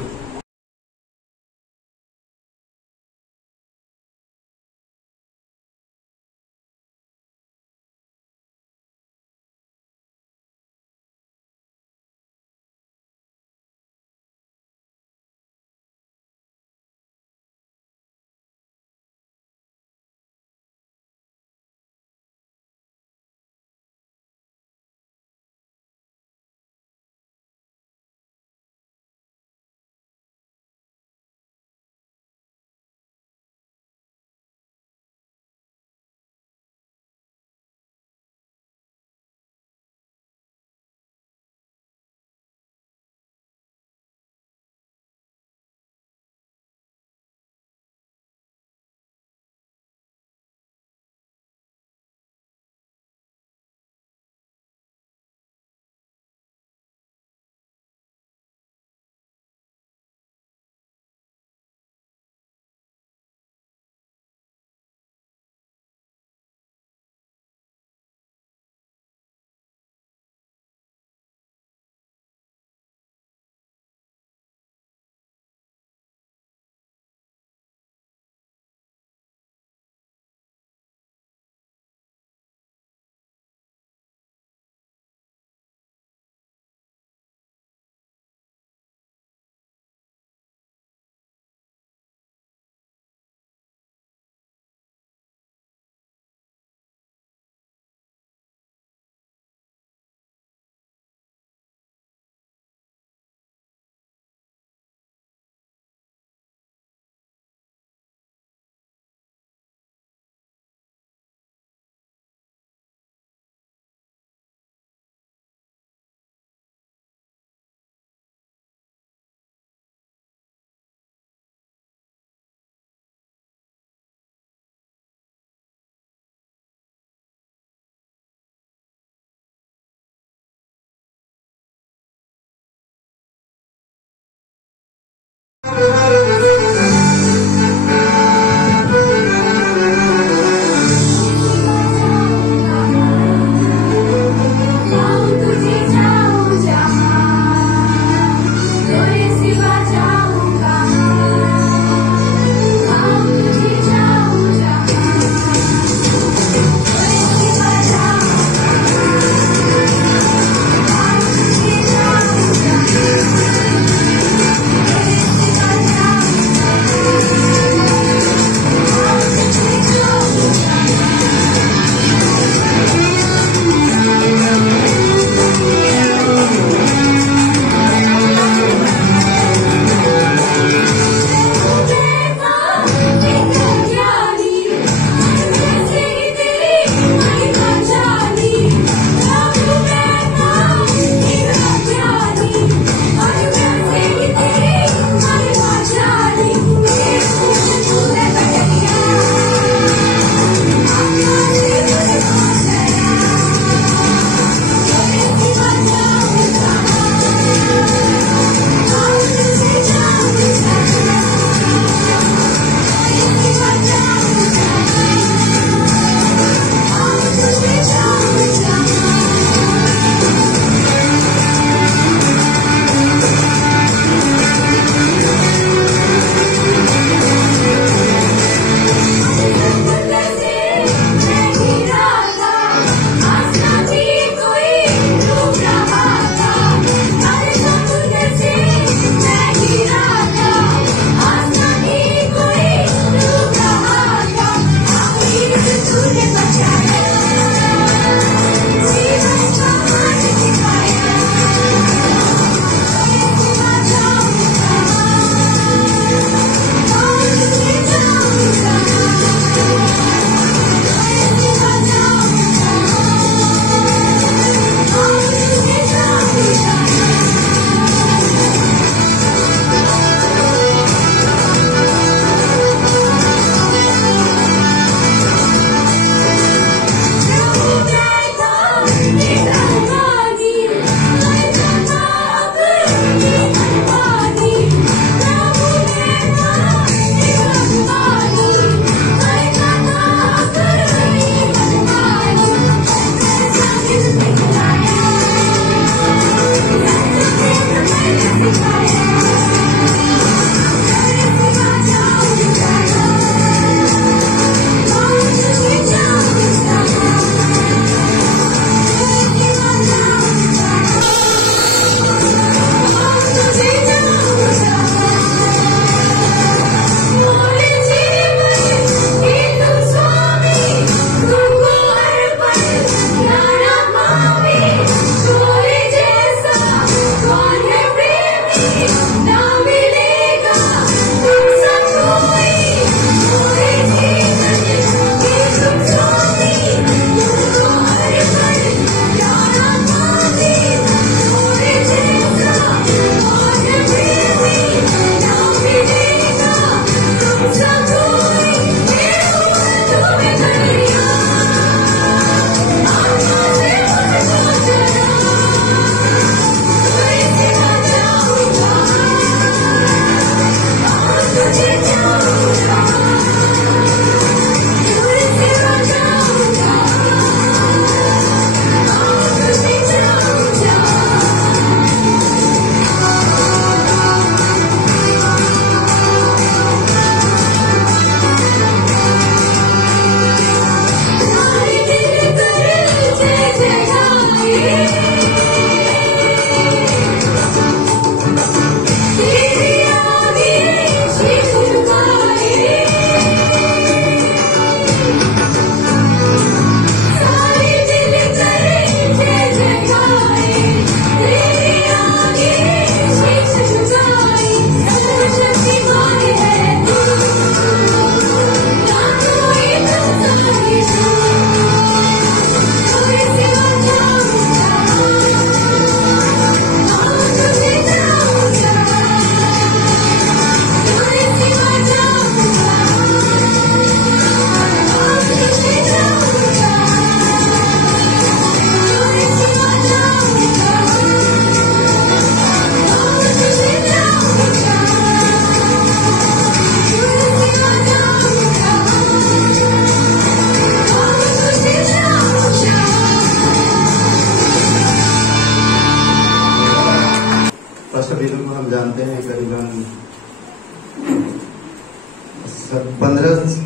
जाऊंगा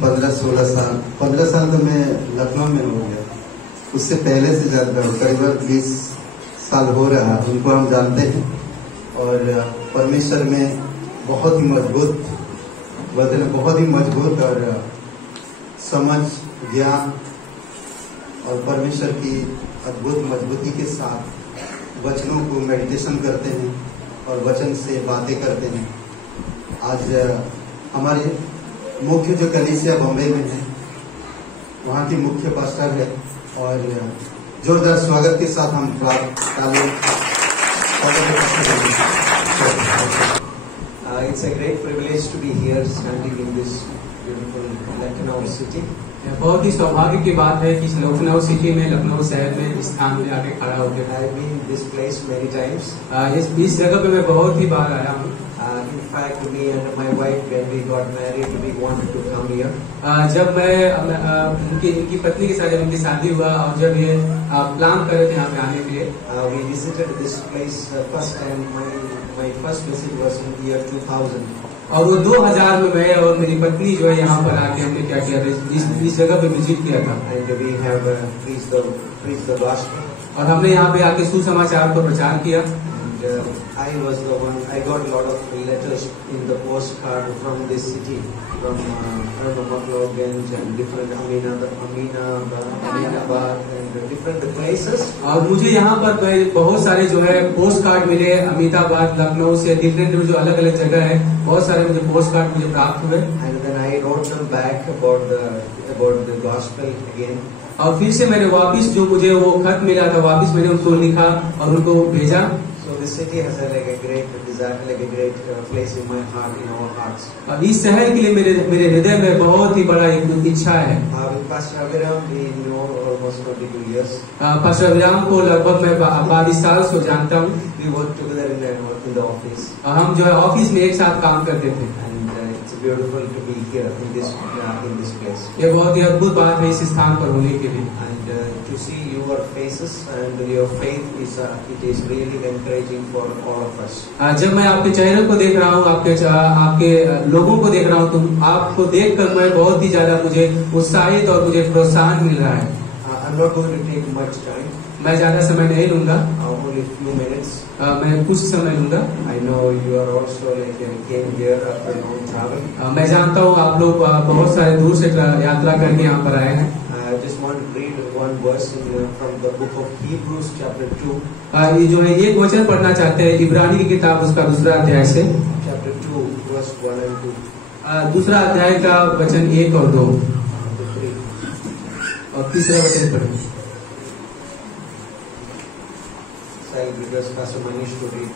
15 साल तो मैं लखनऊ में हो गया, उससे पहले से जानता हूँ, करीबन 20 साल हो रहा है उनको हम जानते हैं। और परमेश्वर में बहुत ही मजबूत, बदल बहुत ही मजबूत और समझ, ज्ञान और परमेश्वर की अद्भुत मजबूती के साथ वचनों को मेडिटेशन करते हैं और वचन से बातें करते हैं। आज हमारे मुख्य जो कलीसिया बॉम्बे में है, वहाँ की मुख्य पास्टर है और जोरदार स्वागत के साथ हम It's a great privilege to be here standing in this beautiful Lucknow city. बहुत ही सौभाग्य की बात है कि इस लखनऊ सिटी में, लखनऊ शहर में इस स्थान में आके खड़ा होकर I've been in this place many times. इस जगह पे मैं बहुत ही बार आया हूँ। In fact, me and my wife, when we got married, we wanted to come here. जब मैं इनकी पत्नी के साथ जब इनकी शादी हुआ और जब ये प्लान कर रहे थे यहाँ पे आने के लिए, We visited this place first time. My first visit was in year 2000. और वो 2000 में मैं और मेरी पत्नी जो है यहाँ पर आके हमने क्या किया था, इस जगह पे विजिट किया था। And we have preached the gospel. और हमने यहाँ पे आके सुसमाचार को प्रचार किया। And I was the one. I got a lot of letters in the postcard from this city, from McLaughlin and different Aminabad and different places. और मुझे यहाँ पर बहुत सारे जो है पोस्ट कार्ड मिले, अमीनाबाद, लखनऊ से डिफरेंट जो अलग अलग जगह है, बहुत सारे मुझे पोस्ट कार्ड मुझे प्राप्त हुए। And then I wrote them back about the gospel again. और फिर से मैंने वापस जो मुझे वो खत मिला था, वापस मैंने उनको लिखा और उनको भेजा। So the city has like a great desire, like a great place in my heart, in our hearts. और इस शहर के लिए मेरे हृदय में बहुत ही बड़ा एक इच्छा है। With Pastor Aviram, we know almost 22 years. Pastor अभिराम को लगभग मैं 22 साल से जानता हूँ। We worked together in the office. और हम जो है ऑफिस में एक साथ काम करते थे। And it's beautiful to be here in this place. ये बहुत ही अद्भुत बात है इस स्थान पर होने के लिए। And to see your faces and your faith it is really encouraging for all of us. जब मैं आपके चेहरे को देख रहा हूँ, आपके लोगों को देख रहा हूँ, तो आपको देखकर मैं बहुत ही ज्यादा मुझे उत्साहित और मुझे प्रोत्साहन मिल रहा है। I'm not going to take much time. मैं ज्यादा समय नहीं लूंगा, Only few minutes. मैं कुछ समय लूंगा। I know you are also like came here after long travel. मैं जानता हूँ आप लोग बहुत सारे दूर से यात्रा करके यहाँ पर आए हैं। I just want to read one verse from the book of Hebrews chapter 2. ये जो है एक वचन पढ़ना चाहते हैं इब्रानी की किताब उसका दूसरा अध्याय से, Chapter 2 verse 1 and 2. दूसरा अध्याय का वचन 1 और 2 to 3. और तीसरा वचन पढ़ें। So I request Pastor Manish to read.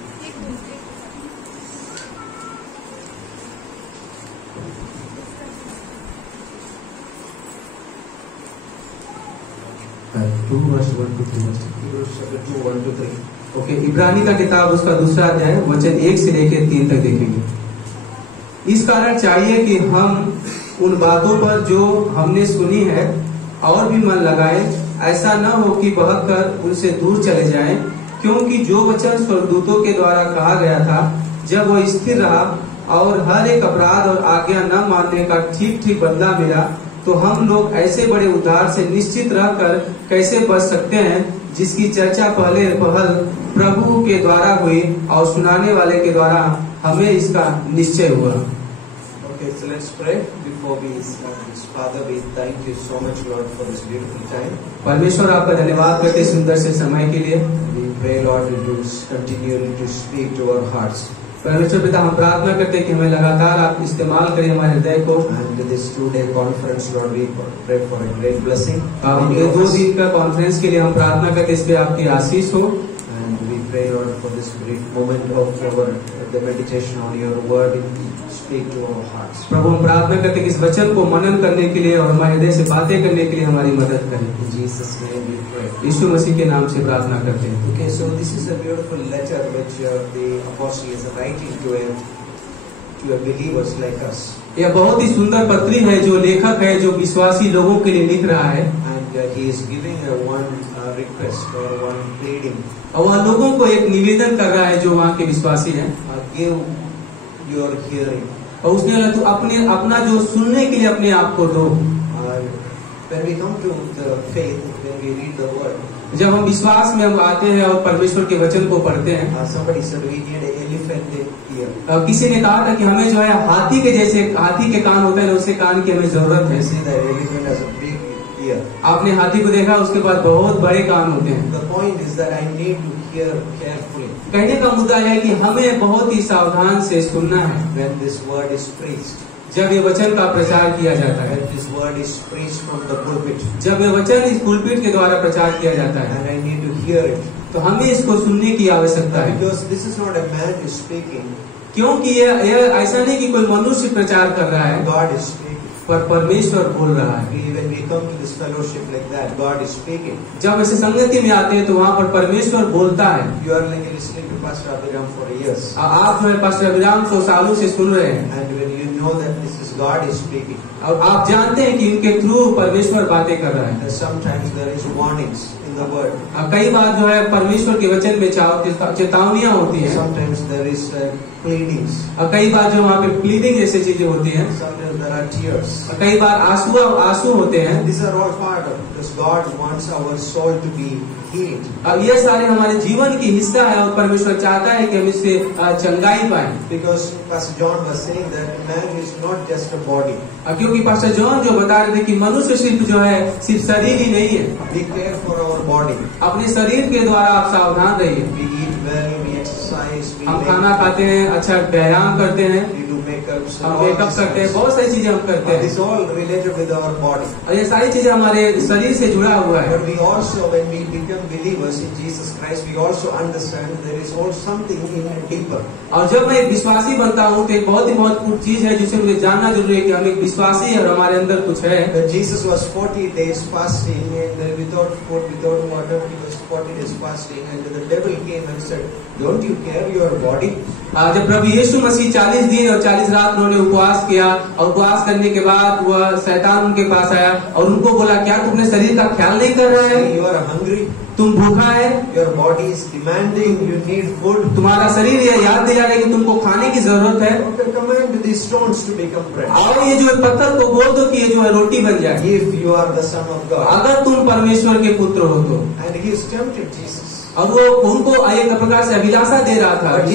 Hebrews Hebrews chapter 2 1 to 3. Okay, इब्रानी का किताब उसका दूसरा अध्याय वचन 1 से लेकर 3 तक देखेंगे। इस कारण चाहिए कि हम उन बातों पर जो हमने सुनी है और भी मन लगाए, ऐसा न हो कि बहकर उनसे दूर चले जाएं, क्योंकि जो वचन स्वर्गदूतों के द्वारा कहा गया था, जब वो स्थिर रहा और हर एक अपराध और आज्ञा न मानने का ठीक ठीक बदला मिला, तो हम लोग ऐसे बड़े उद्धार से निश्चित रहकर कैसे बच सकते हैं, जिसकी चर्चा पहल प्रभु के द्वारा हुई और सुनाने वाले के द्वारा हमें इसका निश्चय हुआ। Okay, so let's pray before we start. Father, we thank you so much, Lord, for this beautiful time. परमेश्वर आपका धन्यवाद करते हैं सुंदर से समय के लिए। We pray, Lord, that you continually to speak to our hearts. परमेश्वर पिता, हम प्रार्थना करते हैं कि हमें लगातार आप इस्तेमाल करें हमारे हृदय को। And this 2-day conference, Lord, we pray for a great blessing. ये 2 दिन का कॉन्फ्रेंस के लिए हम प्रार्थना करते हैं इस पे आपकी आशीष हो। And we pray, Lord, for this great moment of the meditation on your word. Speak to our hearts. प्रभु, हम प्रार्थना करते हैं कि इस वचन को मनन करने के लिए और हमारे हृदय से बातें करने के लिए हमारी मदद करें। In Jesus' name we pray. यीशु मसीह के नाम से प्रार्थना करते हैं। Okay, so this is a beautiful letter which the apostle is writing to a believers like us. यह बहुत ही सुंदर पत्री है जो लेखक है जो विश्वासी लोगों के लिए लिख रहा है। And he is giving one request or one pleading. और वह लोगों को एक निवेदन कर रहा है जो वहाँ के विश्वासी हैं। Give your hearing. और उसने बोला तू अपना जो सुनने के लिए अपने आप को दो। When we come to the faith, when we read the word, जब हम विश्वास में हम आते हैं और परमेश्वर के वचन को पढ़ते हैं, somebody said we need an elephant ear. किसी ने कहा था कि हमें जो है हाथी के जैसे हाथी के कान होता है उसे कान की हमें जरूरत है। You see that elephant has a big ear. आपने हाथी को देखा, उसके पास बहुत बड़े कान होते हैं। The point is that I need to hear carefully कहने का मुद्दा है कि हमें बहुत ही सावधान से सुनना है when this word is preached. जब ये वचन का प्रचार किया जाता है, When this word is preached from the pulpit, जब ये वचन इस पुलपिट के द्वारा प्रचार किया जाता है, and I need to hear it. तो हमें इसको सुनने की आवश्यकता है। Because this is not a man who is speaking, क्योंकि ये ऐसा नहीं कि कोई मनुष्य प्रचार कर रहा है, God is speaking. पर परमेश्वर बोल रहा है। When we come to this fellowship like that, God is speaking. जब ऐसे संगति में आते हैं तो वहाँ पर परमेश्वर बोलता है। You are like listening to Pastor Abhiram for years, आप जो है पास्टर अभिराम को सालों से सुन रहे हैं and when you know that this is God is speaking, और आप जानते हैं कि उनके थ्रू परमेश्वर बातें कर रहा है। sometimes there is warnings in the word. कई बार जो है परमेश्वर के वचन में चेतावनियां होती हैं, Sometimes there is pleadings. और कई बार जो वहाँ पे प्लीडिंग जैसी चीजें होती हैं, Sometimes there are tears. और कई बार आंसू होते हैं। These are all part of this. God wants our soul to be healed. अब ये सारे हमारे जीवन की हिस्सा है और परमेश्वर चाहता है कि हम इससे चंगाई पाएं। Because Pastor John was saying that man is not just a body. क्योंकि पास्टर जॉन जो बता रहे थे कि मनुष्य सिर्फ जो है सिर्फ शरीर ही नहीं है। We care for our body. अपने शरीर के द्वारा आप सावधान रहिए। We eat well, we exercise, we हम खाना खाते हैं, अच्छा व्यायाम करते हैं, we do makeups. हम मेकअप करते हैं, बहुत सारी चीजें हम करते This हैं all related with our body. और ये सारी चीजें हमारे शरीर से जुड़ा हुआ है। But we also, when we become believers in Jesus Christ, we also understand there is also something in deeper. और जब मैं एक विश्वासी बनता हूँ तो एक बहुत ही महत्वपूर्ण चीज है जिसे मुझे जानना जरूरी है कि हम एक विश्वासी है और हमारे अंदर कुछ है। When Jesus was 40 days fasting and without food, without water, he was 40 days fasting, and the devil came and said, "Don't you care your body?" जब प्रभु यीशु मसीह 40 दिन और 40 रात उन्होंने उपवास किया और उपवास करने के बाद वह शैतान उनके पास आया और उनको बोला, क्या तुम अपने शरीर का ख्याल नहीं कर रहे हैं? You are hungry. तुम भूखा है, Your body is demanding. You need food. तुम्हारा शरीर यह याद दिला रहा है कि तुमको खाने की जरूरत है। Okay, command these stones to become bread. और ये जो है पत्थर को बोल दो कि ये जो है रोटी बन जाए। If you are the Son of God. अगर तुम परमेश्वर के पुत्र हो तो। And he is tempted Jesus. और वो उनको एक प्रकार से अभिलाषा दे रहा था। But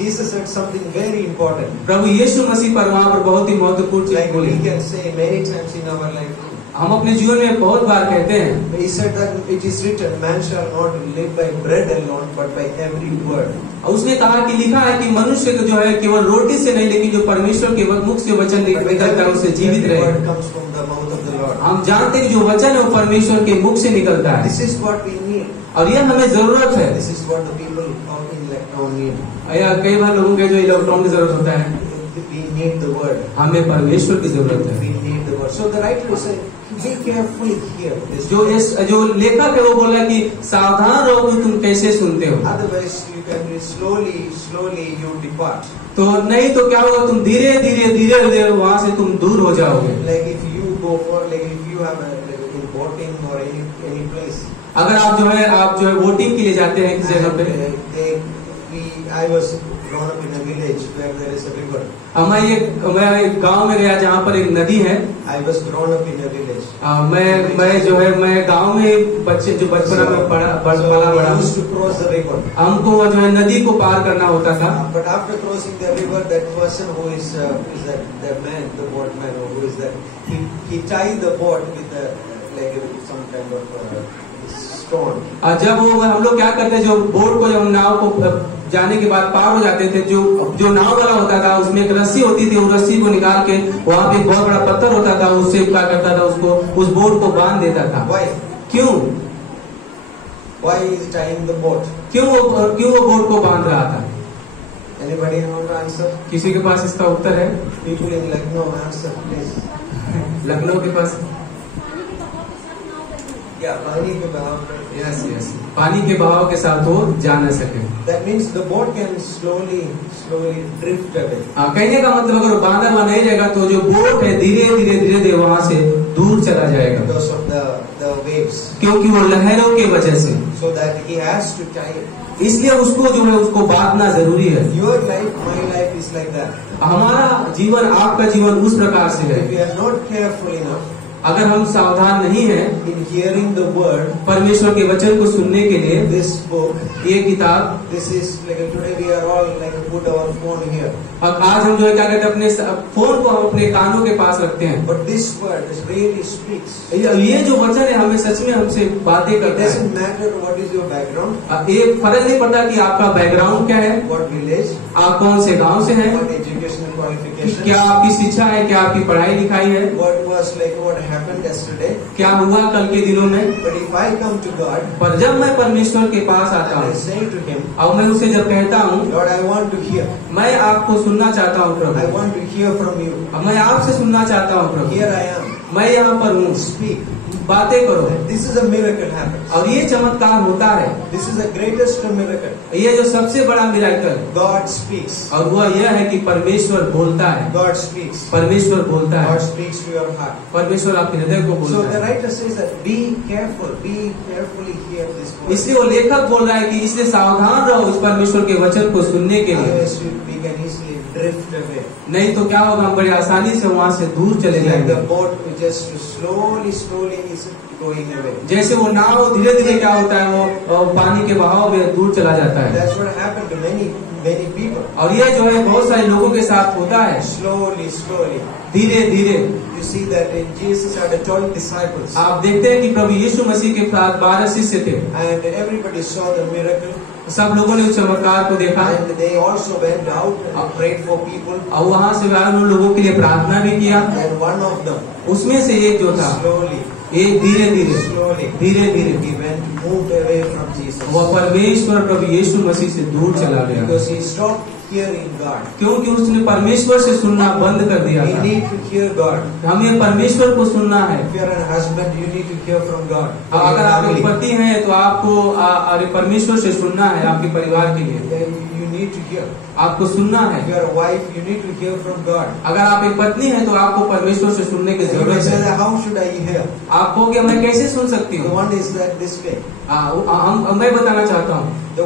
Jesus said something very important. प्रभु यीशु मसीह पर वहाँ पर बहुत ही महत्वपूर्ण चीज Like बोली। we can say many times in our life. हम अपने जीवन में बहुत बार कहते हैं, He said that it is written, man shall not live by bread alone, but by every word. और उसने कहा कि लिखा है कि मनुष्य को जो है केवल रोटी से नहीं लेकिन जो परमेश्वर के मुख से वचन निकलता है उससे जीवित Every रहे। word comes from the mouth of the Lord. हम जानते हैं कि जो वचन है वो परमेश्वर के मुख से निकलता है This is what we need. और यह हमें जरूरत है। This is what the people of electron need. या कई बार लोगों के जो इलेक्ट्रॉन की जरूरत होता है, We need the word. हमें परमेश्वर की जरूरत है। We need the word. So the writer said, be carefully here. This जो लेखक है वो बोला कि सावधान रहो कि तुम कैसे सुनते हो, Otherwise, you can be slowly you depart. तो नहीं तो क्या होगा, तुम धीरे धीरे वहाँ से तुम दूर हो जाओगे। Like if you go for, like if you have in voting or any place. अगर आप जो है वोटिंग के लिए जाते हैं किसी जगह पे। I was grown up in a village where there is a river. मैं एक गांव में गया जहाँ पर एक नदी है। I was grown up in a village. मैं गांव में बच्चे जो बचपना में पला बड़ा used to cross the river. हमको जो है नदी को पार करना होता था। But after crossing the river, that person who is the man, the boatman, who is that, he tied the boat with like some kind of stone. जब वो हम लोग क्या करते, जो बोट को, जब हम नाव को जाने के बाद पार हो जाते थे, जो नाव वाला होता था उसमें एक रस्सी होती थी, उस रस्सी को निकाल के वहाँ पे एक बहुत बड़ा पत्थर होता था, उससे क्या करता था, उसको उस बोट को बांध देता था। Why? क्यों? Why is tying the boat? क्यों वो बोट को बांध रहा था? Anybody know the answer? किसी के पास इसका उत्तर है? People in Lucknow, answer please. Lucknow के पास पानी के बहाव में. यस पानी के बहाव के साथ वो जा न सके। That means the boat can slowly drift away. कहने का मतलब अगर बांधा हुआ नहीं रहेगा तो जो बोट है धीरे धीरे वहाँ से दूर चला जाएगा। Because of the waves. क्योंकि वो लहरों के वजह से, So that he has to tie it. इसलिए उसको जो है उसको बांधना जरूरी है। Your life, my life is like that. हमारा जीवन, आपका जीवन उस प्रकार से है। If we are not careful enough अगर हम सावधान नहीं हैं in hearing the word, परमेश्वर के वचन को सुनने के लिए, this book, ये किताब, this is like today we are all like put our phone here. और आज हम जो है क्या कहते हैं, अपने फोन को हम अपने कानों के पास रखते हैं। But this word really speaks. ये जो वचन है हमें सच में हमसे बातें It करता है। doesn't matter what is your background, ये फर्क नहीं पड़ता कि आपका बैकग्राउंड क्या है, what village, आप कौन से गांव से हैं, what educational कि qualifications, क्या आपकी शिक्षा है, क्या आपकी पढ़ाई लिखाई है, what was like what happened yesterday. क्या हुआ कल के दिनों में। But if I come to God पर जब मैं परमेश्वर के पास आता and I हूँ say to Him, और मैं उसे जब कहता हूँ, Lord, I want to hear. मैं आपको सुनना चाहता हूँ I Prabhu, want to hear from you. अब मैं आपसे सुनना चाहता हूँ प्रभु, Here I am. मैं यहाँ पर हूँ, Speak. बातें करो। This is a miracle happens. और ये चमत्कार होता है, This is the greatest miracle. ये जो सबसे बड़ा मिराकल, God speaks. और वह यह है कि परमेश्वर बोलता है, God speaks. परमेश्वर बोलता God है, speaks to your heart. परमेश्वर आपके हृदय को So बोलता the है। writer says that be carefully hear this word. इसलिए वो लेखक बोल रहा है कि इसलिए सावधान रहो इस परमेश्वर के वचन को सुनने के लिए, Otherwise we can easily drift away. नहीं तो क्या होगा, हम बड़ी आसानी से वहाँ से दूर चले Like जाएंगे। the boat which just slowly is going away. जैसे वो नाव धीरे धीरे क्या होता है, वो पानी के बहाव में दूर चला जाता है। That's what happened to many people. और ये जो है बहुत सारे लोगों के साथ होता है, Slowly. धीरे धीरे। You see that in Jesus had 12 disciples. आप देखते हैं कि प्रभु यीशु मसीह के साथ 12 शिष्य थे, And everybody saw the miracle. सब लोगों ने उस चमत्कार को देखा, And they also went out and prayed for people. और वहाँ से उन लोगों के लिए प्रार्थना भी किया। And one of them, उसमें से एक जो था, slowly, एक धीरे धीरे he moved away from Jesus. वह परमेश्वर प्रभु यीशु मसीह से दूर चला गया, Because he stopped hearing God. क्योंकि उसने परमेश्वर से सुनना बंद कर दिया We था। need to hear God. हमें परमेश्वर को सुनना है। If you are a husband, you need to hear from God. अगर आप एक पति हैं तो आपको परमेश्वर से सुनना है, आपके परिवार के लिए Then you need to hear. आपको सुनना है। If you are a wife, you need to hear from God. अगर आप एक पत्नी हैं तो आपको परमेश्वर से सुनने की You may जरूरत say है। that how should I hear? आप कहोगे मैं कैसे सुन सकती The हूँ? one is that this way. मैं बताना चाहता हूँ, The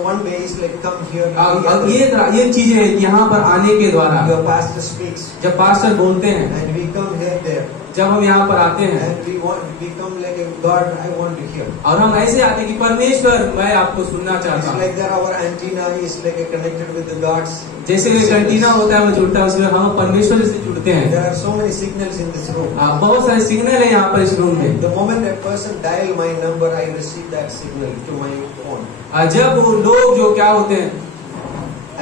one way is like come here. अब ये चीजें यहाँ पर आने के द्वारा, Your pastor speaks, जब पास्टर बोलते हैं, and we come here there, जब हम यहाँ पर आते हैं and we come like a God. I want to hear. और हम ऐसे आते हैं कि परमेश्वर मैं आपको सुनना चाहता It's हूँ। like that our antenna is like connected with the gods. जैसे एंटीना होता है वो जुड़ता है, उसमें हम परमेश्वर से जुड़ते हैं। There are so many signals in this room. बहुत सारे सिग्नल है यहाँ पर इस रूम में। The moment a person dial my number, I receive that signal to my phone. जब वो लोग जो क्या होते हैं,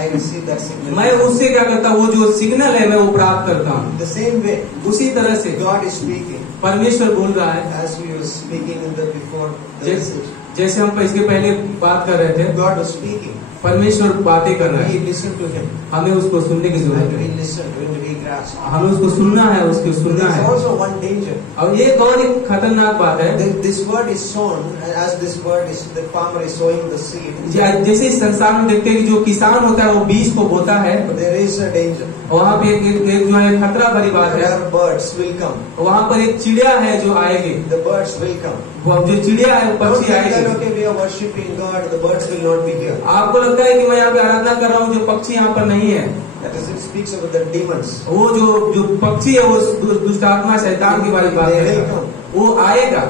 I receive that signal. मैं उससे क्या करता हूँ, वो जो सिग्नल है मैं वो प्राप्त करता हूँ। The same way, उसी तरह से God is speaking. परमेश्वर बोल रहा है, As we were speaking in the before the जैसे message, जैसे हम इसके पहले बात कर रहे थे, God was speaking. परमेश्वर बातें कर रहा We है, listen to Him, हमें उसको सुनने की जरूरत and we है। listen when we grasp. हमें उसको सुनना है, उसको सुनना There is है। also one danger. और ये और एक खतरनाक बात है, This word is sown, as this word is, the farmer is sowing the seed. जैसे इस संसार में देखते हैं कि जो किसान होता है वो बीज को बोता है, But there is a danger. वहाँ पे एक जो है खतरा भरी बात है। There birds will come. वहाँ पर एक चिड़िया है जो आएगी, The birds will come. वो जो चिड़िया है वो Don't पक्षी think that, आएगी। okay, we are worshipping God, the birds will not be here. आपको लगता है कि मैं यहाँ पे आराधना कर रहा हूँ, जो पक्षी यहाँ पर नहीं है, That is, it speaks about the demons. वो जो पक्षी है वो दुष्ट आत्मा शैतान के बारे में बात They कर will रहा है। come. वो आएगा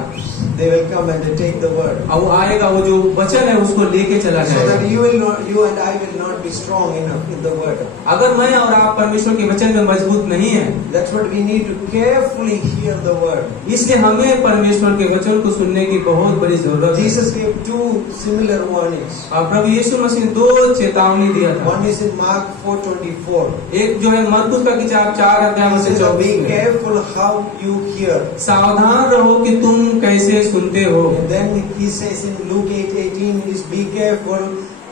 They will come and they take the word. और वो आएगा, वो जो वचन है उसको लेके चला So that जाएगा। you and I will not be strong enough in the word. अगर मैं और आप परमेश्वर के वचन में मजबूत नहीं है, That's what we need to carefully hear the word. इसलिए हमें परमेश्वर के वचन को सुनने की बहुत बड़ी जरूरत है। Jesus gave two similar warnings. और प्रभु यीशु मसीह ने 2 चेतावनी दिया था। One is in Mark 4:24. एक जो है मरकुस का किताब 4 अध्याय He में से says, 24 be में, careful how you hear. सावधान रहो कि तुम कैसे सुनते हो। And then he says in Luke 8:18 is be careful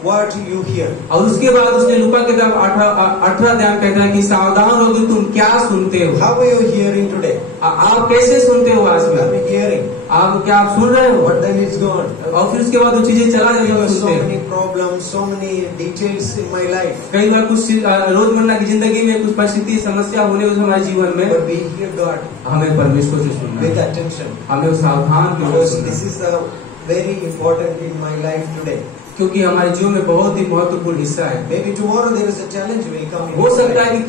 what you hear. और उसके बाद उसने लूका के 18 अध्याय कहता है कि सावधान रहो कि तुम क्या सुनते हो। How are you hearing today? आप कैसे सुनते हो आज I'm में? hearing. आप क्या आप सुन रहे हो? But then it's gone. और फिर उसके बाद वो चीजें चला जाती है, So सुनते हो। many problems, so many details in my life. कई बार कुछ रोजमर्रा की जिंदगी में कुछ परिस्थिति समस्या होने उस हमारे जीवन में But we hear God हमें परमेश्वर से सुनना with है। attention. हमें सावधान के Because सुनना this है। is very important in my life today. क्योंकि हमारे जीवन में बहुत ही महत्वपूर्ण हिस्सा है। Maybe tomorrow there is a challenge will come in हो your सकता life. है कि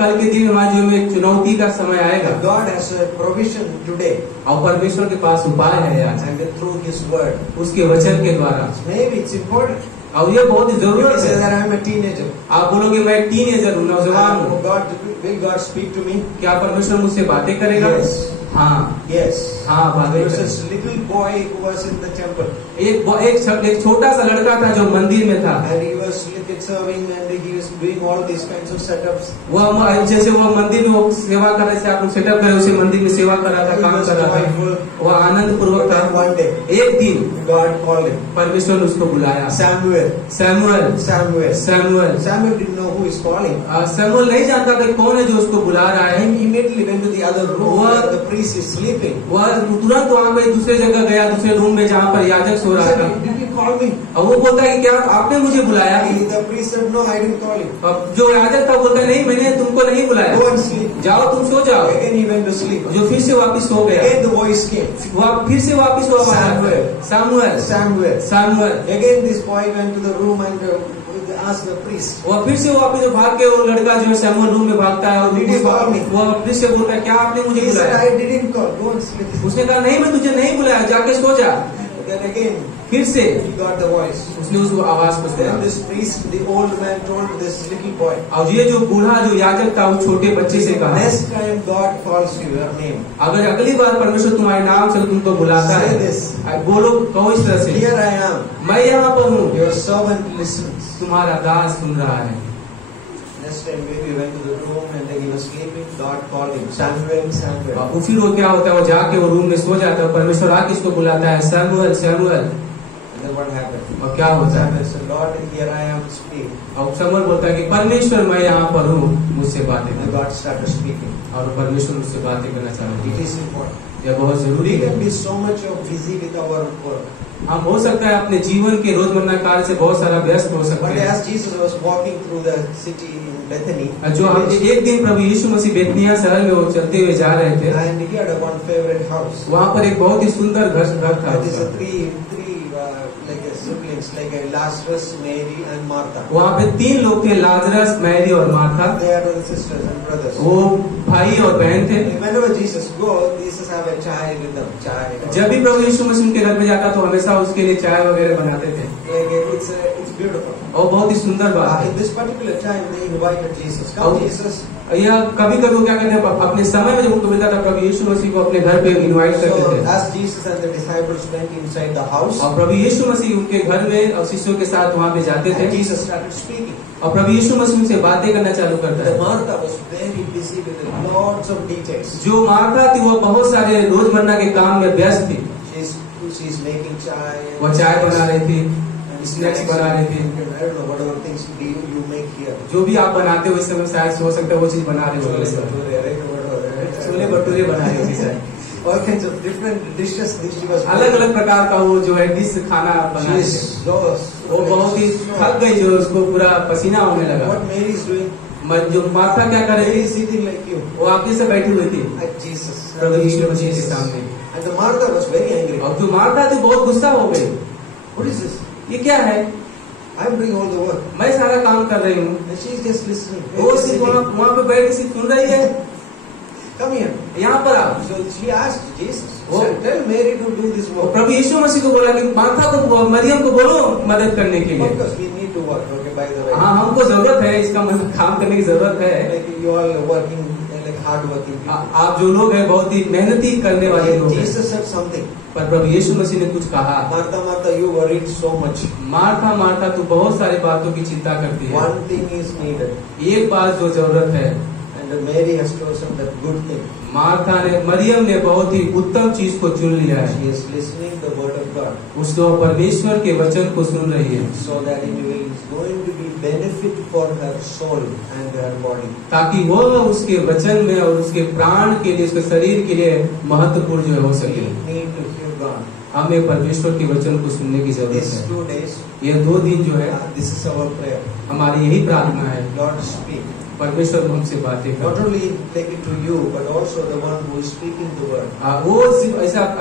कल के दिन हमारे जीवन में एक चुनौती का समय आएगा But God has a provision today और परमेश्वर के पास उपाय है आज and through His word. उसके वचन के द्वारा। Maybe it's important. और ये बहुत ही You जरूरत may say है। that I am a teenager. आप बोलोगे मैं एक टीनेजर हूँ, नौजवान हूँ, Will God speak to me? क्या परमेश्वर मुझसे बातें करेगा? Yes. हाँ Yes. हाँ बातें There was करेगा। this little boy who was in the temple एक छोटा सा लड़का था जो मंदिर में था। and he was serving and he was doing all these kinds of setups. जैसे वो मंदिर में वो सेवा कर रहे थे, आप लोग सेटअप करे उसे मंदिर में सेवा कर रहा था, He काम was कर रहा था, joyful. वो आनंद पूर्वक था। And one day एक दिन God called him. परमेश्वर ने उसको बुलाया। Samuel. Samuel Samuel. Samuel Samuel didn't know who is calling. Samuel नहीं जानता था कौन है जो उसको बुला रहा है। And he immediately went to the other room What? where the priest is sleeping. वह तुरंत वहाँ पे दूसरे जगह गया, दूसरे रूम में जहाँ पर याजक सो He रहा था। said, did you call me? और वो बोलता है कि क्या आपने मुझे बुलाया? The priest said, no, I didn't call you. अब जो याजक था बोलता है नहीं मैंने तुमको नहीं बुलाया, Go and sleep. जाओ तुम सो जाओ। Again he went to sleep. जो फिर से वापिस सो गया, Again the voice came. वह फिर से वापिस हुआ Samuel. Samuel Samuel. Samuel. Again this boy went to the room and asked the priest. वह फिर से वापिस भाग के वो लड़का जो है सैमुअल रूम में भागता है और Did you call me? वह फिर से बोलता है क्या आपने मुझे He said, बुलाया? I didn't call. Go and sleep. उसने कहा नहीं मैं तुझे नहीं बुलाया, जाके सो जा। Then again फिर से he got the voice. उसने उस आवाज को सुना। Then this priest, the old man, told this little boy, और ये जो बूढ़ा जो याजक था वो छोटे बच्चे से कहा next time God calls you your name, अगर अगली बार परमेश्वर तुम्हारे नाम से तुमको बुलाता Say है, this. बोलो कहो इस तरह से, here I am, मैं यहाँ पर हूँ, your servant listens. तुम्हारा दास सुन रहा है। Next time maybe he went to the room and then he was sleeping, God called him, Samuel, Samuel. और फिर वो क्या होता है, वो जाके वो रूम में सो जाता है, परमेश्वर आके इसको बुलाता है Samuel Samuel. And then what happened? और क्या होता है, Samuel said, Lord, here I am, speak. और सैमुअल बोलता है कि परमेश्वर मैं यहाँ पर हूँ, मुझसे बातें And कर। God started speaking. और परमेश्वर मुझसे बातें करना चाहते It हैं। is important. यह बहुत जरूरी We है। can be so much busy with our work. हम हो सकता है अपने जीवन के रोजमर्रा कार्य से बहुत सारा व्यस्त हो सकते But हैं। as Jesus was walking through the city in Bethany, जो हम एक दिन प्रभु यीशु मसीह बेतनिया शहर में वो चलते हुए जा रहे थे, and he had a one favorite house. वहाँ पर एक बहुत ही सुंदर घर था। That is a three like a siblings, like a Lazarus, Mary, and Martha. वहाँ पे 3 लोग थे, लाजरस, मैरी और Martha. They are the sisters and brothers. वो भाई और बहन थे। Whenever Jesus goes, Jesus have a chai with them. Chai. जब भी प्रभु यीशु मसीह उनके घर में जाता तो हमेशा उसके लिए चाय वगैरह बनाते थे Like it's beautiful. और बहुत ही सुंदर बात In है। this particular time, they invited Jesus. Come, Oh. Jesus. यह कभी कभी वो क्या करते हैं, अपने समय में जब उनको मिलता था प्रभु यीशु मसीह को अपने घर पे इनवाइट करते So थे। as Jesus and the disciples went inside the house, और प्रभु यीशु मसीह उनके घर में और शिष्यों के साथ वहाँ पे जाते and थे Jesus started speaking. और प्रभु यीशु मसीह उनसे बातें करना चालू करता The है। Martha was very busy with lots of details. जो मार्था थी वो बहुत सारे रोजमर्रा के काम में व्यस्त थी। She's making chai. वो चाय बना रही थी, स्नैक्स बना रही थी, I don't know whatever things you make here. जो भी आप बनाते हो इस समय शायद हो सकता है वो चीज बना रहे हो। छोले भटूरे बना रही थी शायद, All kinds of different dishes she was अलग अलग प्रकार का वो जो है डिश खाना बना रही थी। वो बहुत ही थक गई, जो उसको पूरा पसीना होने लगा। What Mary is doing? जो मार्था क्या कर Mary रही is थी, sitting like you वो आपके से बैठी हुई थी at Jesus. प्रभु यीशु मसीह के सामने। And the Martha was very angry. और जो मार्था थी बहुत गुस्सा हो गई, What is this? ये क्या है, I'm doing all the work. मैं सारा काम कर रही हूँ, And she's just listening. वो सिर्फ वहाँ पे बैठ के सिर्फ सुन रही है। Come here. यहाँ पर आओ। So she asked Jesus, Oh. tell Mary to do this और work. प्रभु यीशु मसीह को बोला कि मार्था को, मरियम को बोलो मदद करने के लिए। Because we need to work. Okay, by the way. हाँ हमको जरूरत है, इसका मतलब काम करने की जरूरत है। Like you all are working like hard working people. आप जो लोग हैं बहुत ही मेहनती करने वाले लोग हैं। Jesus said something. पर प्रभु यीशु मसीह ने कुछ कहा, Martha, Martha, you worried so much. Martha तू बहुत सारी बातों की चिंता करती है, One thing is needed. एक बात जो जरूरत है, And And Mary has chosen that good thing. Maryam ने बहुत ही उत्तम चीज को चुन लिया है। She is listening the word of God. उसको परमेश्वर के वचन को सुन रही है, So that it is going to be benefit for her soul and her body. ताकि वो उसके वचन में और उसके प्राण के लिए, उसके शरीर के लिए महत्वपूर्ण जो है हो We सके। need to hear God. हमें परमेश्वर के वचन को सुनने की जरूरत These है। 2 days, ये 2 दिन जो है this is our prayer. हमारी यही प्रार्थना है, Lord, speak. परमेश्वर हमसे बातें Not कर। only take it to you, but also the one who is speaking the word. वो सिर्फ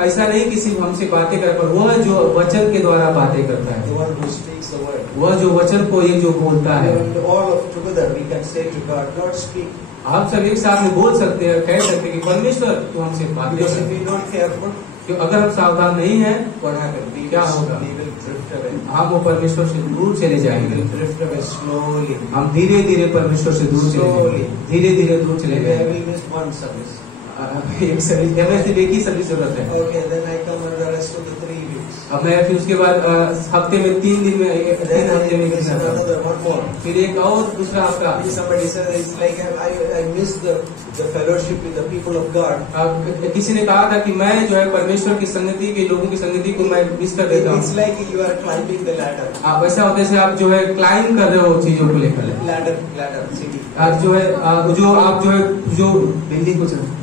ऐसा नहीं कि सिर्फ हमसे बातें कर, पर वह जो वचन के द्वारा बातें करता है, The one who speaks the word. वह जो वचन को एक जो बोलता है। And all of together we can say to God, Lord, speak. आप सब एक साथ में बोल सकते हैं, कह सकते हैं कि परमेश्वर तू हमसे बातें Because if कर। we don't careful, क्यों अगर हम सावधान नहीं हैं, what happens? We क्या होगा? will drift away. हम वो परमेश्वर से दूर चले We जाएंगे। will drift away slowly. हम धीरे धीरे परमेश्वर से दूर चले जाएंगे, धीरे धीरे दूर चले Maybe I जाएंगे। will miss one service. एक सर्विस, हमें सिर्फ एक ही सर्विस जरूरत है। Okay, then I come on the rest of the 3 weeks. अब मैं फिर उसके बाद हफ्ते में 3 दिन में 3 Then I हफ्ते में miss कितना था? another one more. फिर एक और दूसरा हफ्ता। Somebody said it's like I miss the fellowship with the people of God. किसी ने कहा था कि मैं जो है परमेश्वर की संगति के लोगों की संगति को मैं मिस कर देता It's हूँ। like you are climbing the ladder. आप ऐसा होता है जैसे आप जो है क्लाइम कर रहे हो चीजों को लेकर। Ladder, city. आप जो है जो आप जो है जो बिल्डिंग को चढ़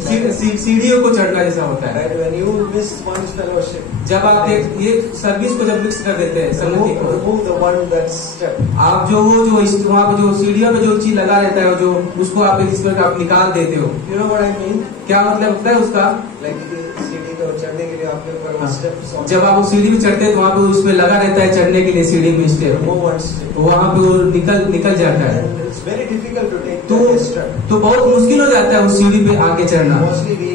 सीढ़ियों को चढ़ना जैसा होता है। Right, when you miss one fellowship, जब आप एक सर्विस को जब मिक्स कर देते हैं संगति को, remove the one that step. आप जो वो जो वहाँ पे जो सीढ़ियों पे जो चीज लगा रहता है, जो उसको आप इसमें आप निकाल देते हो। You know what I mean? क्या मतलब होता है उसका? Like सीढ़ी को चढ़ने के लिए आपके ऊपर हाँ। steps on. जब आप वो सीढ़ी पे चढ़ते हैं तो वहाँ पे उसमें लगा रहता है चढ़ने के लिए सीढ़ी में स्टेप, Remove one step. तो वहाँ पे वो निकल जाता है। And it's very difficult to take तो that step. तो बहुत मुश्किल हो जाता है उस सीढ़ी पे आगे चढ़ना। Mostly we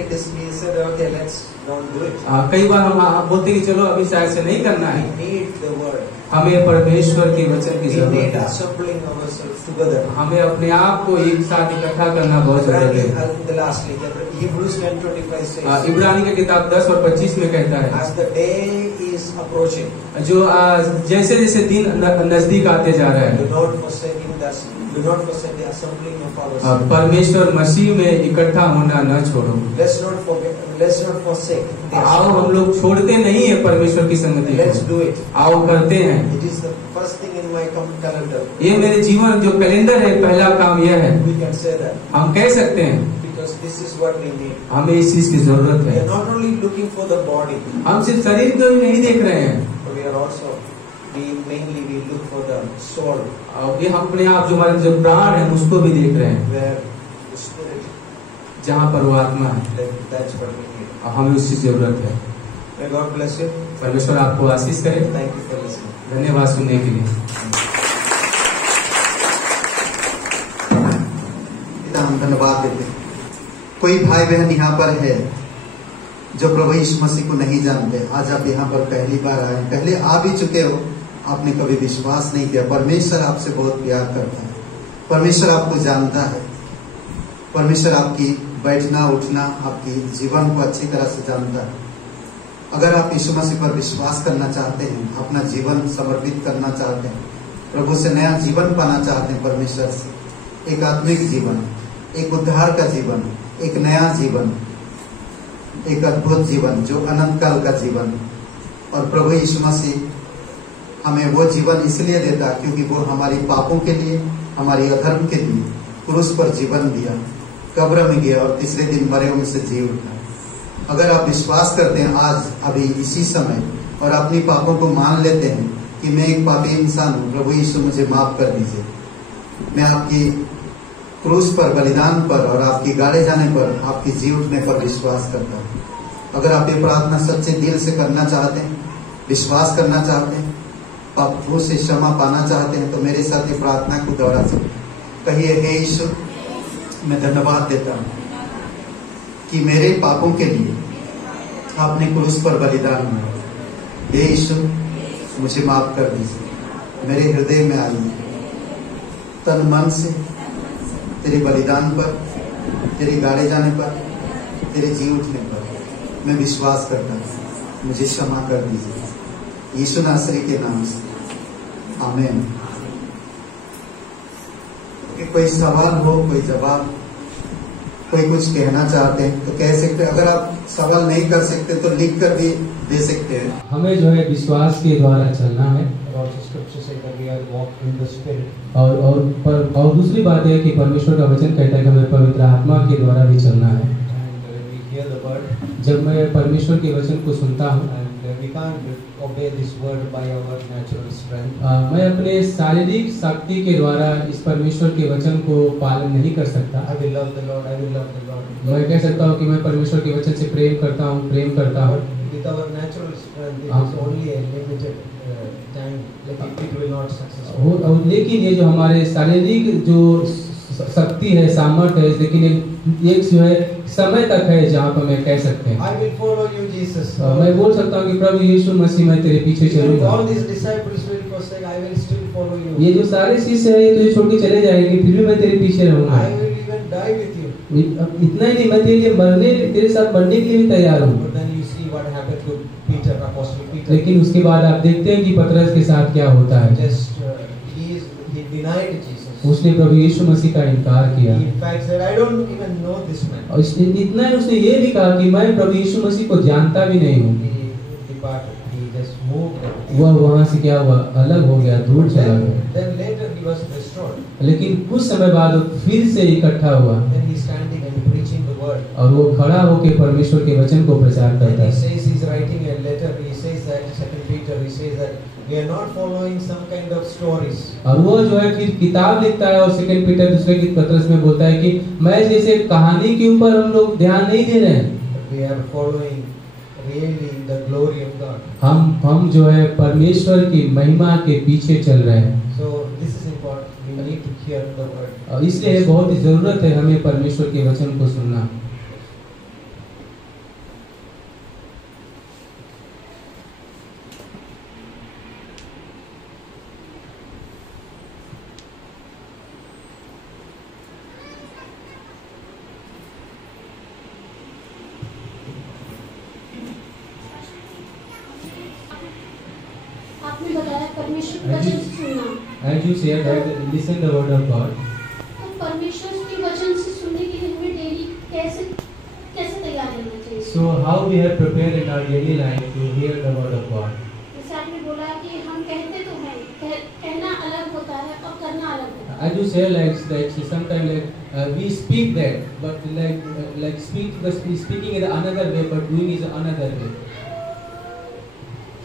said, okay, let's don't do it. कई बार हम बोलते हैं कि चलो अभी शायद से नहीं करना है। We need the word. हमें परमेश्वर के वचन की We जरूरत need है। assembling ourselves together. हमें अपने आप को एक साथ इकट्ठा करना बहुत जरूरत है। And the lastly, Hebrews 10:25 says, इब्रानी की किताब 10 और 25 में कहता है, as the day is approaching, जो जैसे जैसे दिन नजदीक आते जा रहा है, do not forsake the assembling of ourselves. परमेश्वर मसीह में इकट्ठा होना न छोड़ो। Let's not forsake the आओ assembling. हम लोग छोड़ते नहीं है परमेश्वर की संगति Let's को, do it. आओ करते हैं। It is the first thing in my calendar. ये मेरे जीवन जो कैलेंडर है, पहला काम यह है। We can say that हम कह सकते हैं because this is what we need. हमें इस चीज की जरूरत We है। are not only looking for the body, हम सिर्फ शरीर को ही नहीं देख रहे हैं, but we are also we look for the soul, और ये हम अपने आप जो हमारे जो प्राण है उसको भी देख रहे हैं, where the spirit. जहाँ पर वो आत्मा है। That's what we need. और हमें उसकी जरूरत है। May God bless you. परमेश्वर आपको आशीष करे। Thank you for listening. धन्यवाद सुनने के लिए। पिता, हम धन्यवाद देते हैं। कोई भाई बहन यहाँ पर है जो प्रभु यीशु मसीह को नहीं जानते, आज आप यहाँ पर पहली बार आए, पहले आ भी चुके हो, आपने कभी विश्वास नहीं किया। परमेश्वर आपसे बहुत प्यार करता है, परमेश्वर आपको जानता है, परमेश्वर आपकी बैठना उठना, आपकी जीवन को अच्छी तरह से जानता है। अगर आप यीशु मसीह पर विश्वास करना चाहते हैं, अपना जीवन समर्पित करना चाहते हैं, प्रभु से नया जीवन पाना चाहते हैं, परमेश्वर से एक आत्मिक जीवन, एक उद्धार का जीवन, एक नया जीवन, एक अद्भुत जीवन जो अनंत काल का जीवन, और प्रभु यीशु मसीह हमें वो जीवन इसलिए देता क्योंकि वो हमारी पापों के लिए, हमारी अधर्म के लिए क्रूस पर जीवन दिया, कब्र में गया और तीसरे दिन मरे हुए से जी उठा। अगर आप विश्वास करते हैं आज अभी इसी समय और अपनी पापों को मान लेते हैं कि मैं एक पापी इंसान हूँ, प्रभु यीशु मुझे माफ कर दीजिए, मैं आपकी क्रूस पर, बलिदान पर और आपकी गाड़े जाने पर, आपकी जी उठने पर विश्वास करता हूँ। अगर आप ये प्रार्थना सच्चे दिल से करना चाहते हैं, विश्वास करना चाहते हैं, पापों से क्षमा पाना चाहते हैं, तो मेरे साथ ये प्रार्थना को दोहरा सकते। कहिए, हे यीशु, मैं धन्यवाद देता हूँ कि मेरे पापों के लिए आपने क्रूस पर बलिदान दिया। हे यीशु, मुझे माफ कर दीजिए, मेरे हृदय में आइए, तन मन से तेरे बलिदान पर, तेरे गाड़े जाने पर, तेरे जी उठने पर मैं विश्वास करता हूँ, मुझे क्षमा कर दीजिए, यीशु नासरी के नाम से, आमीन। कोई सवाल हो, कोई जवाब, कोई कुछ कहना चाहते हैं तो कह सकते हैं। अगर आप सवाल नहीं कर सकते तो लिख कर भी दे सकते हैं। हमें जो है विश्वास के द्वारा चलना है। Also scripture says that we are walking in the spirit. और दूसरी बात है कि परमेश्वर का वचन कहता है कि हमें पवित्र आत्मा के द्वारा भी चलना है। And when we hear the word, जब मैं परमेश्वर के वचन को सुनता हूँ, and we can't obey this word by our natural strength. मैं अपने शारीरिक शक्ति के द्वारा इस परमेश्वर के वचन को पालन नहीं कर सकता। I will love the Lord, I will love the Lord. मैं कह सकता हूँ कि मैं परमेश्वर के वचन से प्रेम करता हूँ। With our natural strength, it is only a limited time. Like it will not successful. और लेकिन ये जो हमारे शारीरिक जो शक्ति है, सामर्थ्य है, लेकिन एक जो है समय तक है जहाँ पर मैं कह सकते हैं I will follow you, Jesus. मैं बोल सकता हूँ कि प्रभु यीशु मसीह मैं तेरे पीछे Even चलूंगा। all these disciples will forsake, I will still follow you. ये जो सारे शिष्य है तुझे छोड़ के चले जाएंगे, फिर भी मैं तेरे पीछे रहूंगा। I will even die with you. इतना ही नहीं, मैं तेरे लिए तेरे साथ मरने के लिए भी तैयार हूँ। But then you see what happened to Peter, Apostle Peter. लेकिन उसके बाद आप देखते हैं कि पतरस के साथ क्या होता है। Just he denied Jesus. उसने प्रभु यीशु मसीह का इनकार किया। He in fact said, I don't even know this man. और इतना ही उसने ये भी कहा कि मैं प्रभु यीशु मसीह को जानता भी नहीं हूँ। He departed. He just moved. वह वहाँ से क्या हुआ, अलग हो गया, दूर चला गया। Then later he was restored. लेकिन कुछ समय बाद वो फिर से इकट्ठा हुआ Then he's standing and preaching the word. और वो खड़ा होकर परमेश्वर के वचन को प्रचार Then करता he है। says he's writing a letter. He says that Second Peter. He says that we are not following some kind of stories. और वो जो है फिर किताब लिखता है और सेकंड पीटर दूसरे की पत्रस में बोलता है कि मैं जैसे कहानी के ऊपर हम लोग ध्यान नहीं दे रहे हैं, But we are following really the glory of God. हम जो है परमेश्वर की महिमा के पीछे चल रहे हैं। So this is important. We need to hear the word. और इसलिए बहुत ही जरूरत है हमें परमेश्वर के वचन को सुनना। आपने बताया परमेश्वर के वचन से सुनना। As you say that listen the word of God. तो परमेश्वर के वचन से सुनने के लिए हमें डेली कैसे तैयार रहना चाहिए? So how we have prepared in our daily life to hear the word of God. जैसे आपने बोला कि हम कहते तो हैं, कहना अलग होता है और करना अलग होता है। I do say like sometimes we speak that, but speaking in another way, but doing is another way.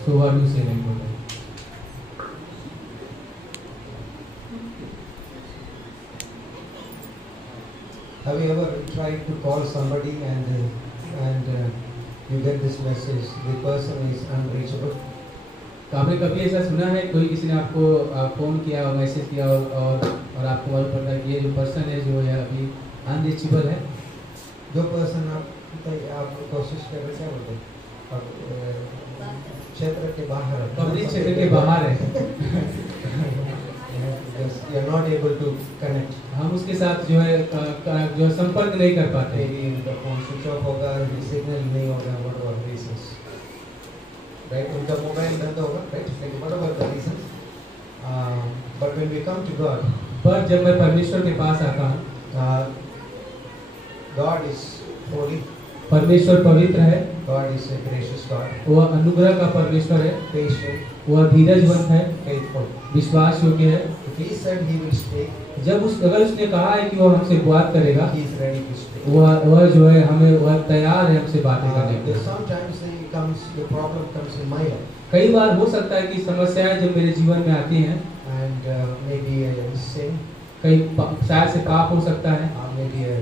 So what do you say like that? Have you ever tried to call somebody and you get this message, the person is unreachable? तो आपने कभी ऐसा सुना है कोई किसी ने आपको फोन किया और मैसेज किया और आपको मालूम पड़ता है कि ये जो पर्सन है जो है अभी अनरीचेबल है? जो पर्सन आप कोशिश कर रहे क्या बोलते हैं, क्षेत्र के बाहर है, कवरेज क्षेत्र के बाहर है। you are not able to connect. हम उसके साथ जो है जो संपर्क नहीं कर पाते। Maybe the phone switch off होगा, सिग्नल नहीं होगा, whatever reasons. Right? उनका मोबाइल बंद होगा, right? Like whatever the reasons. But when we come to God, पर जब मैं परमेश्वर के पास आता हूँ, God is holy. परमेश्वर पवित्र है, God is a gracious God. वह अनुग्रह का परमेश्वर है, Patient, वह धीरजवंत है, faithful. विश्वास योग्य है। If He said He will speak, अगर उसने कहा है कि वो हमसे बात करेगा, He is ready to speak. वह जो है वह तैयार है हमसे बातें करने के लिए। Sometimes the problem comes in my life, कई बार हो सकता है कि समस्याएं जब मेरे जीवन में आती हैं, and maybe a sin, शायद से पाप हो सकता है, maybe a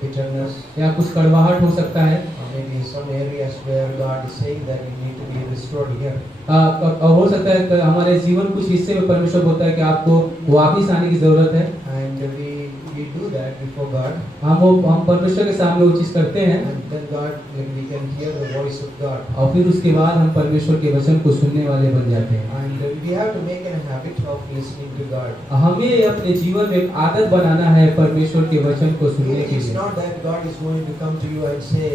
bitterness, या कुछ कड़वाहट हो सकता है, maybe some areas where God is saying that you need to be restored here. हो सकता है कि हमारे जीवन कुछ हिस्से में परमेश्वर बोलता है कि आपको वापिस आने की जरूरत है। And we do that before God. हम परमेश्वर के सामने वो चीज करते हैं, And then we can hear the voice of God. और फिर उसके बाद हम परमेश्वर के वचन को सुनने वाले बन जाते हैं। And we have to make a habit of listening to God. हमें अपने जीवन में एक आदत बनाना है परमेश्वर के वचन को सुनने के It's लिए। not that God is going to come to you and say,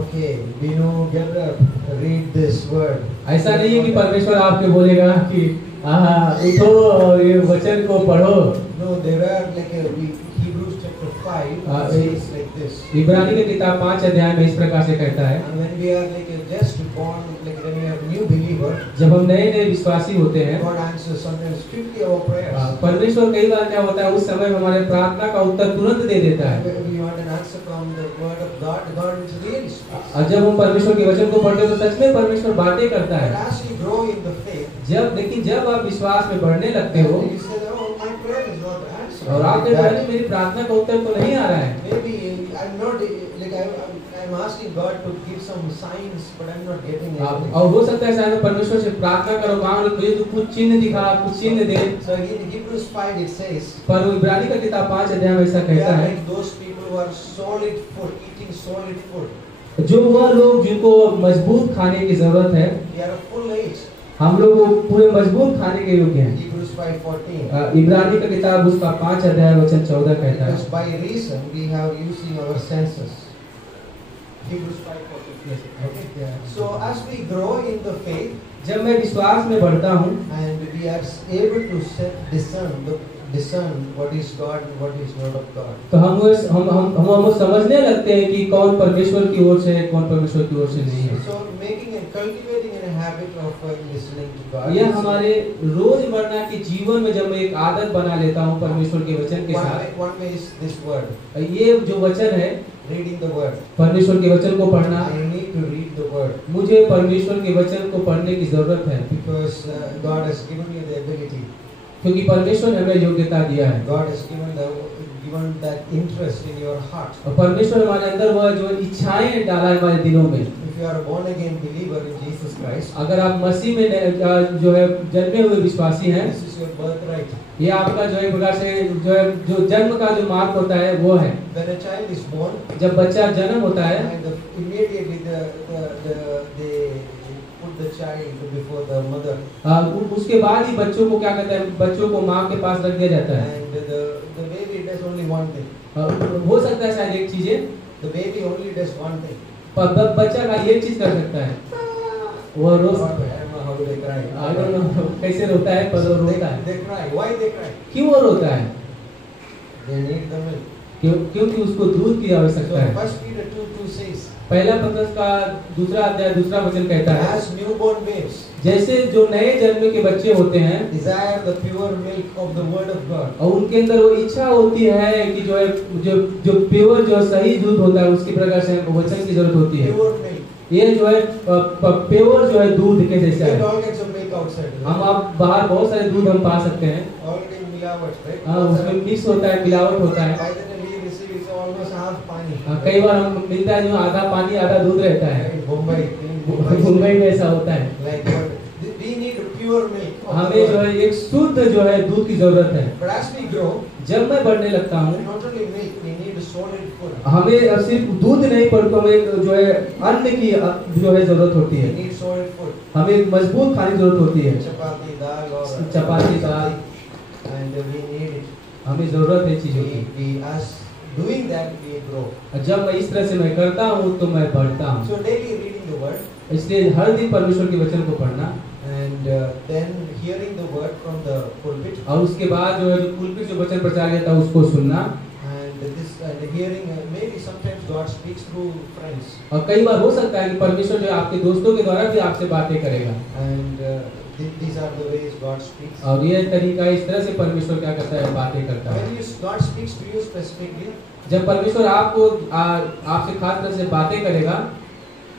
okay, Binu, get up, read this word. ऐसा नहीं है कि परमेश्वर आपके बोलेगा कि उठो और ये वचन को पढ़ो। No, there are like Hebrews chapter 5 says like this. इब्रानी की किताब 5 अध्याय में इस प्रकार से कहता है, And when we are just born, when we are new believer, जब हम नए नए विश्वासी होते हैं, God answers sometimes quickly our prayers. परमेश्वर कई बार क्या होता है, उस समय हमारे प्रार्थना का उत्तर तुरंत दे देता है। When we want an answer from the word of God, God is really speaks. और जब हम परमेश्वर के वचन को पढ़ते हैं तो सच में परमेश्वर बातें करता But है। as you grow in the faith, जब आप विश्वास में बढ़ने लगते हो you say, oh, my prayer is not answered. और आप देखते हैं मेरी प्रार्थना का उत्तर तो नहीं आ रहा है, Maybe I'm not I'm asking God to give some signs, but I'm not getting anything. और हो सकता है शायद मैं परमेश्वर से प्रार्थना करो, मांग लो, मुझे तो कुछ चिन्ह दिखा, कुछ चिन्ह दे। So in Hebrews 5 it says, पर इब्रानी का किताब 5 अध्याय में ऐसा we कहता are है, like those people who are solid food, eating solid food. जो वह लोग जिनको मजबूत खाने की जरूरत है, We are full age. हम लोग वो पूरे मजबूत खाने के योग्य हैं। Hebrews 5:14. इब्रानी का किताब उसका 5 अध्याय वचन 14 कहता है, Because by reason we have using our senses. Hebrews 5:14. Okay. Yeah. So as we grow in the faith जब मैं विश्वास में बढ़ता हूँ and we are able to discern what is God and what is not of God. तो हम समझने लगते हैं कि कौन परमेश्वर की ओर से है, कौन परमेश्वर की ओर से नहीं है। So making and cultivating a habit of listening to God. यह हमारे रोजमर्रा के जीवन में जब मैं एक आदत बना लेता हूँ परमेश्वर के वचन के साथ, One way is this word, ये जो वचन है reading the word. परमेश्वर के वचन को पढ़ना, I need to read the word मुझे परमेश्वर के वचन को पढ़ने की जरूरत है, because God has given you the ability. क्योंकि परमेश्वर ने हमें योग्यता दिया है। God has given that interest in your heart. और परमेश्वर हमारे अंदर वह जो इच्छाएं डाला है हमारे दिलों में। If you are a born again believer in Jesus Christ, अगर आप मसीह में जो है जन्मे हुए विश्वासी हैं, this is your birthright. ये आपका जो है एक प्रकार से जो जन्म का जो मार्ग होता है वो है। When a child is born, जब बच्चा जन्म होता है and immediately they put the child before the mother, उसके बाद ही बच्चों को क्या कहता है, बच्चों को माँ के पास रख दिया जाता है। and the baby does only one thing. हो सकता है शायद एक चीज है, The baby only does one thing. पर बच्चा का ये चीज कर सकता है, वो रो, I don't know how they cry. I don't know कैसे रोता है, पर वो रोता है। They cry. Why they cry? क्यों वो रोता है? They need the milk. क्योंकि उसको दूध की So आवश्यकता है। 1 Peter 2:2 says, पहला पत्रस का 2 अध्याय 2 वचन कहता है, as newborn babes जैसे जो नए जन्म के बच्चे होते हैं desire the pure milk of the word of God. और उनके अंदर वो इच्छा होती है कि जो है जो प्योर जो सही दूध होता है उसकी प्रकार से वचन की जरूरत होती है। Pure milk. ये जो है प्योर जो है दूध के जैसा Get है। all kinds of milk outside. हम आप बाहर बहुत सारे दूध हम पा सकते हैं, Already मिलावट, right? हाँ, उसमें मिक्स होता है, मिलावट होता है। By the time we receive it's almost half पानी. कई बार हम मिलता है जो आधा पानी आधा दूध रहता है। Right? Bombay. मुंबई में ऐसा होता है। Like what? We need pure milk. of the हमें जो word. है एक शुद्ध जो है दूध की जरूरत है। But as we grow, जब मैं बढ़ने लगता हूँ not only milk, we need solid food. हमें अब सिर्फ दूध नहीं पड़ता, हमें जो है अन्न की जो है जरूरत होती We है। need solid food. हमें मजबूत खाने की जरूरत होती है, Chapati, dal or chapati dal, and we need it. हमें जरूरत है चीजों की। We as doing that we grow. जब मैं इस तरह से मैं करता हूँ तो मैं बढ़ता हूँ। So daily reading the word इसलिए हर दिन परमेश्वर के वचन को पढ़ना and then hearing the word from the pulpit और उसके बाद जो है जो पुलपित जो वचन प्रचार करता है उसको सुनना। and hearing maybe sometimes God speaks through friends और कई बार हो सकता है कि परमेश्वर जो है आपके दोस्तों के द्वारा भी आपसे बातें करेगा। and these are the ways God speaks. और ये तरीका इस तरह से परमेश्वर क्या करता है, बातें करता है। When God speaks to you specifically, जब परमेश्वर आपको आपसे खास तरह से बातें करेगा,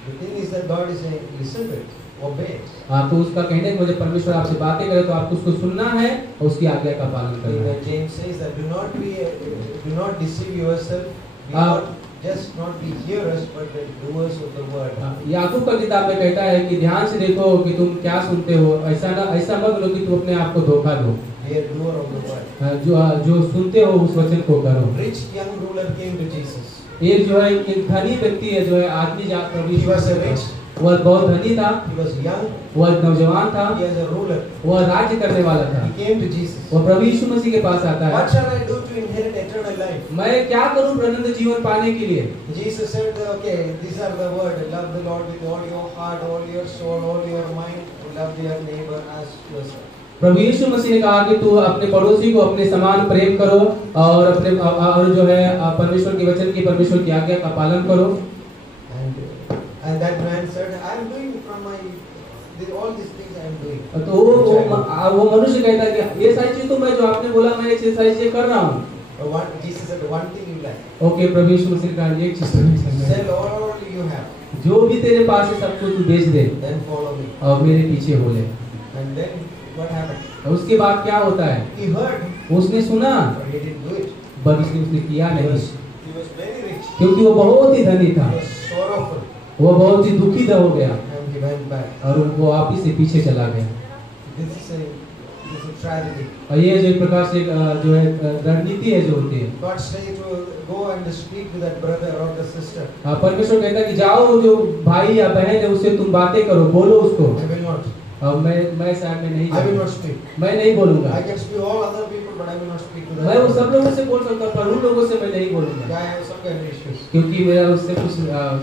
the thing is that God is saying, listen to it, obey it. तो उसका कहने की वजह परमेश्वर आपसे बातें करे तो आपको उसको सुनना है और उसकी आज्ञा का पालन करना है। James says that do not deceive yourself, not be hearers but the doers of the word. याकूब का किताब में कहता है कि ध्यान से देखो कि तुम क्या सुनते हो, ऐसा मत लो कि तुम अपने आप को धोखा दो। Be a doer of the word. जो सुनते हो उस वचन को करो। Rich young ruler came to Jesus. एक जो है एक धनी व्यक्ति है जो है आदमी जात प्रभु He was a rich. वह बहुत धनी था, He was young. वह नौजवान था, He was a ruler. वह राज्य करने वाला था। He came to Jesus. वह प्रभु यीशु मसीह के पास आता है। What shall I do to inherit eternal life? मैं क्या करूं अनंत जीवन पाने के लिए? Jesus said, okay, these are the words. Love the Lord with all your heart, all your soul, all your mind. Love your neighbor as yourself. प्रभु यीशु मसीह ने कहा कि तू अपने पड़ोसी को अपने समान प्रेम करो और अपने और जो है परमेश्वर के वचन की परमेश्वर की आज्ञा का पालन करो। And that man said, I am doing from my all these things I am doing. तो वो मनुष्य कहता है कि ये सारी चीज तो मैं जो आपने बोला मैं ये सारी चीजें कर रहा हूँ। Jesus said, one thing you lack. Okay, प्रभु यीशु मसीह ने कहा एक चीज तो Sell all you have. जो भी तेरे पास है सब कुछ तू बेच दे Then follow me. और मेरे पीछे हो ले। And then what happened? और उसके बाद क्या होता है? He heard, उसने सुना but he didn't do it. पर उसने किया नहीं, He was very rich. क्योंकि वो बहुत ही धनी था, He was sorrowful. वो बहुत ही दुखी हो गया And he went back. और वो वापिस से पीछे चला गया। This is a tragedy. और ये जो एक प्रकार से जो है रणनीति है जो होती है। God says to go and speak to that brother or the sister. परमेश्वर कहता है कि जाओ जो भाई या बहन है उससे तुम बातें करो, बोलो उसको। I will not. और मैं शायद में नहीं, I will not speak. मैं नहीं बोलूंगा। I can speak to all other people, but I will not speak to them. मैं वो सब लोगों से बोल सकता हूँ पर उन लोगों से मैं नहीं बोलूंगा, I have some kind of issues. क्योंकि मेरा उससे कुछ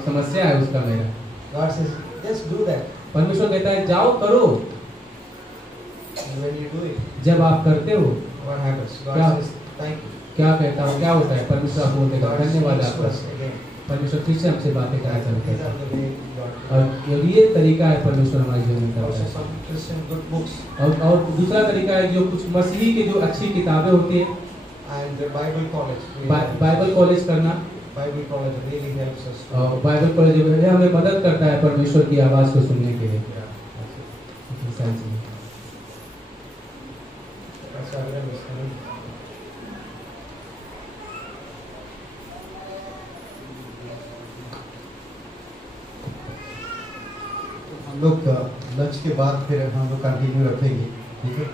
समस्या है उसका मेरा। God says, just do that. परमेश्वर कहता है जाओ करो। And when you do it, जब आप करते हो what happens? God क्या? says, thank you. क्या कहता हूँ, क्या होता है? परमेश्वर आपको बोलते हैं धन्यवाद speaks to आपका। us again. परमेश्वर फिर से हमसे बातें करा चलते These हैं are the way God. और ये तरीका है परमेश्वर हमारे जीवन में करता Also है। some Christian good books और दूसरा तरीका है जो कुछ मसीही की जो अच्छी किताबें होती हैं, and the Bible college. Bible college करना। Bible college really helps us. और बाइबल कॉलेज हमें मदद करता है परमेश्वर की आवाज को सुनने के लिए। Yeah. That's why everyone is coming. हम लोग लंच के बाद फिर हम लोग कंटिन्यू रखेंगे, ठीक है।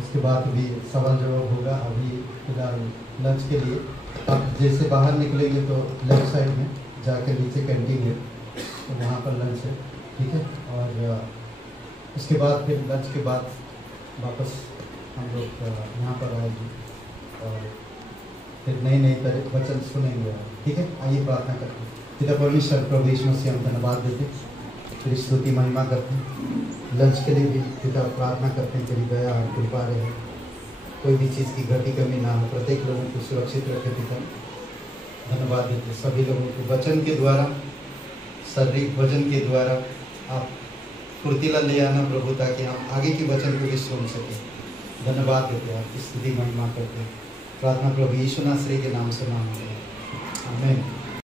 उसके बाद भी सवाल जवाब होगा। अभी फिलहाल लंच के लिए आप जैसे बाहर निकलेंगे तो लेफ्ट साइड में जाके नीचे कैंटीन है तो वहाँ पर लंच है, ठीक है। और उसके बाद फिर लंच के बाद वापस हम लोग यहाँ पर आएंगे और फिर नई तरह वचन सुनेंगे, ठीक है। आइए प्रार्थना करते हैं। पिता परमेश्वर प्रभु यीशु मसीह हम धन्यवाद देते, तेरी स्तुति महिमा करते हैं। लंच के लिए भी पिता प्रार्थना करते हैं तेरी दया और कृपा रहे, कोई भी चीज़ की घटी कमी ना हो, प्रत्येक लोगों को सुरक्षित रखे पिता। धन्यवाद देते सभी लोगों को वचन के द्वारा, शारीरिक भोजन के द्वारा आप फुर्तीला ले आना प्रभु, ताकि हम आगे के वचन को भी सुन सकें। धन्यवाद देते आपकी स्तुति महिमा करते हैं। प्रार्थना प्रभु यीशु नासरी के नाम से मांगते हैं, आमीन।